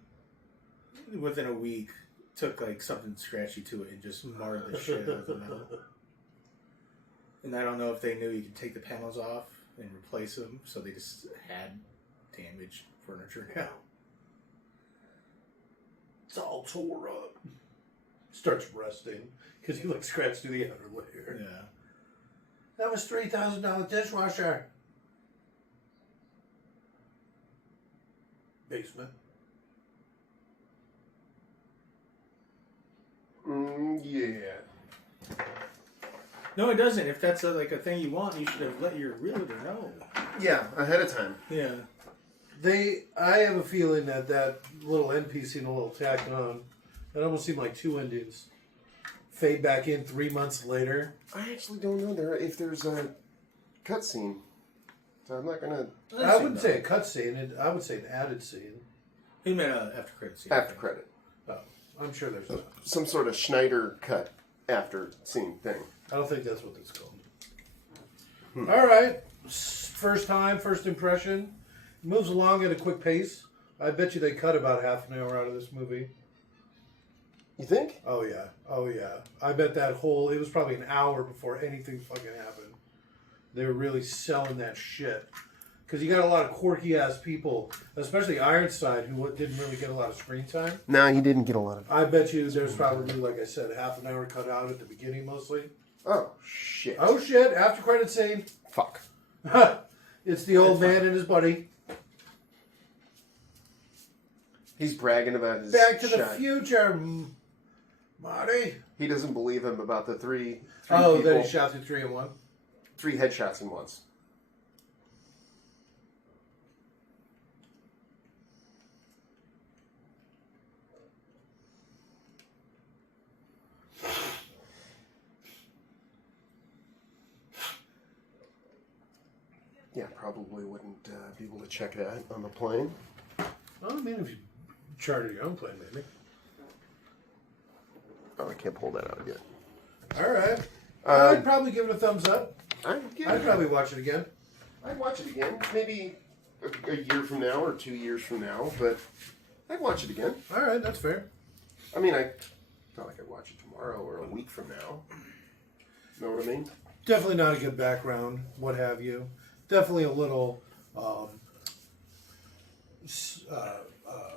within a week, took like something scratchy to it and just marred the shit out of the metal. And I don't know if they knew you could take the panels off and replace them, so they just had damaged furniture now. It's all tore up. Starts rusting because you like scratched through the outer layer. Yeah. That was $3,000 dishwasher. Basement. Yeah. No, it doesn't. If that's like a thing you want, you should have let your realtor know. Yeah, ahead of time. Yeah. I have a feeling that little end piece seemed a little tacked on. It almost seemed like two endings. Fade back in 3 months later. I actually don't know if there's a cutscene. So I'm not gonna. I wouldn't say a cutscene. I would say an added scene. He meant after credit scene. After credit. Oh, I'm sure there's not. Some sort of Schneider cut after scene thing. I don't think that's what it's called. All right. First time, first impression. Moves along at a quick pace. I bet you they cut about half an hour out of this movie. You think? Oh, yeah. Oh, yeah. I bet it was probably an hour before anything fucking happened. They were really selling that shit. Because you got a lot of quirky-ass people, especially Ironside, who didn't really get a lot of screen time. No, he didn't get a lot of. I bet you there's probably, like I said, half an hour cut out at the beginning mostly. Oh, shit. Oh, shit. After credit scene. Fuck. It's the old man and his buddy. He's bragging about his Back to the shot. future, Marty. He doesn't believe him about the three Oh, people, then he shot through 3 in 1. 3 headshots in once. Yeah, probably wouldn't be able to check that on the plane. Well, I mean, if you charter your own plane, maybe. Oh, I can't pull that out again. All right. I'd probably give it a thumbs up. I'd probably watch it again. I'd watch it again. Maybe a year from now or 2 years from now, but I'd watch it again. All right, that's fair. I mean, not like I'd watch it tomorrow or a week from now. Know what I mean? Definitely not a good background, what have you. Definitely a little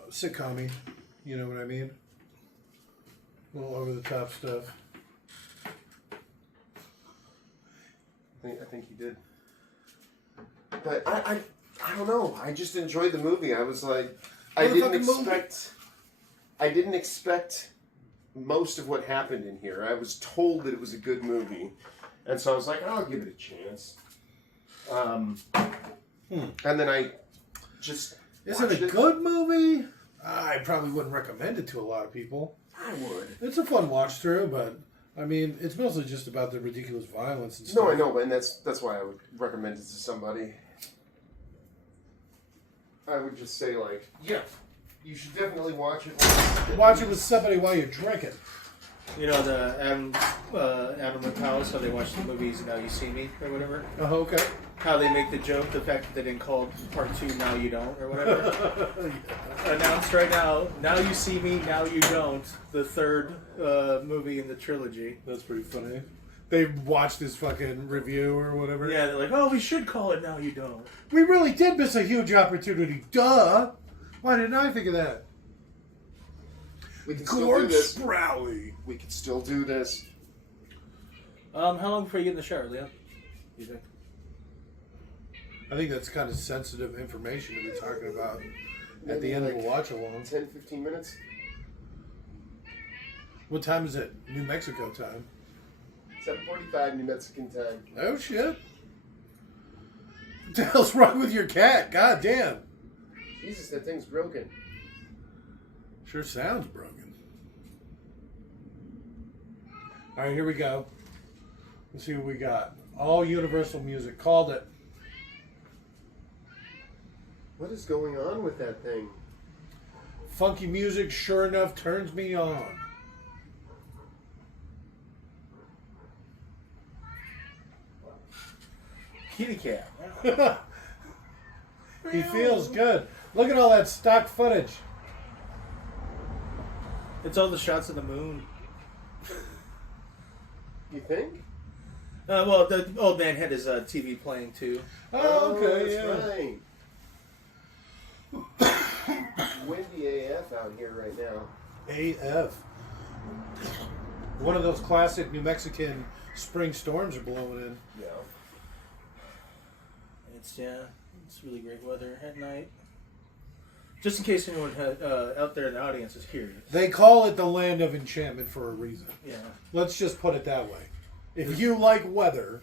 sitcom-y. You know what I mean? A little over-the-top stuff. I think he did. But I don't know. I just enjoyed the movie. I was like, I didn't expect most of what happened in here. I was told that it was a good movie, and so I was like, I'll give it a chance. And then I just Is it a good movie? I probably wouldn't recommend it to a lot of people. I would. It's a fun watch through, but I mean, it's mostly just about the ridiculous violence and stuff. No, I know, and that's why I would recommend it to somebody. I would just say, like, yeah, you should definitely watch it. Watch it with somebody while you're drinking. You know the Adam McCall's, how they watch the movies Now You See Me or whatever? Oh, okay. How they make the joke, the fact that they didn't call part 2 Now You Don't or whatever. Announced right now, Now You See Me, Now You Don't, the third movie in the trilogy. That's pretty funny. They watched his fucking review or whatever. Yeah, they're like, oh, we should call it Now You Don't. We really did miss a huge opportunity. Duh! Why didn't I think of that? We can still do Gord this. Sprowley. We can still do this. How long before you get in the shower, Leo? You think? I think that's kind of sensitive information to be talking about at the end of a watch along. 10, 15 minutes? What time is it? New Mexico time. 7:45 New Mexican time. Oh shit. the hell's wrong with your cat? God damn. Jesus, that thing's broken. Sure sounds broken. All right, here we go. Let's see what we got. All Universal Music. Called it. What is going on with that thing? Funky music, sure enough, turns me on. Kitty cat. He feels good. Look at all that stock footage. It's all the shots of the moon. You think? Well, the old man had his TV playing too. Oh, okay, that's yeah. right. Windy AF out here right now. AF. One of those classic New Mexican spring storms are blowing in. Yeah. It's really great weather at night. Just in case anyone out there in the audience is curious. They call it the land of enchantment for a reason. Yeah. Let's just put it that way. If you like weather,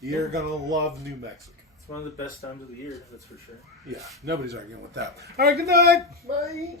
you're going to love New Mexico. It's one of the best times of the year, that's for sure. Yeah, nobody's arguing with that. All right, good night. Bye.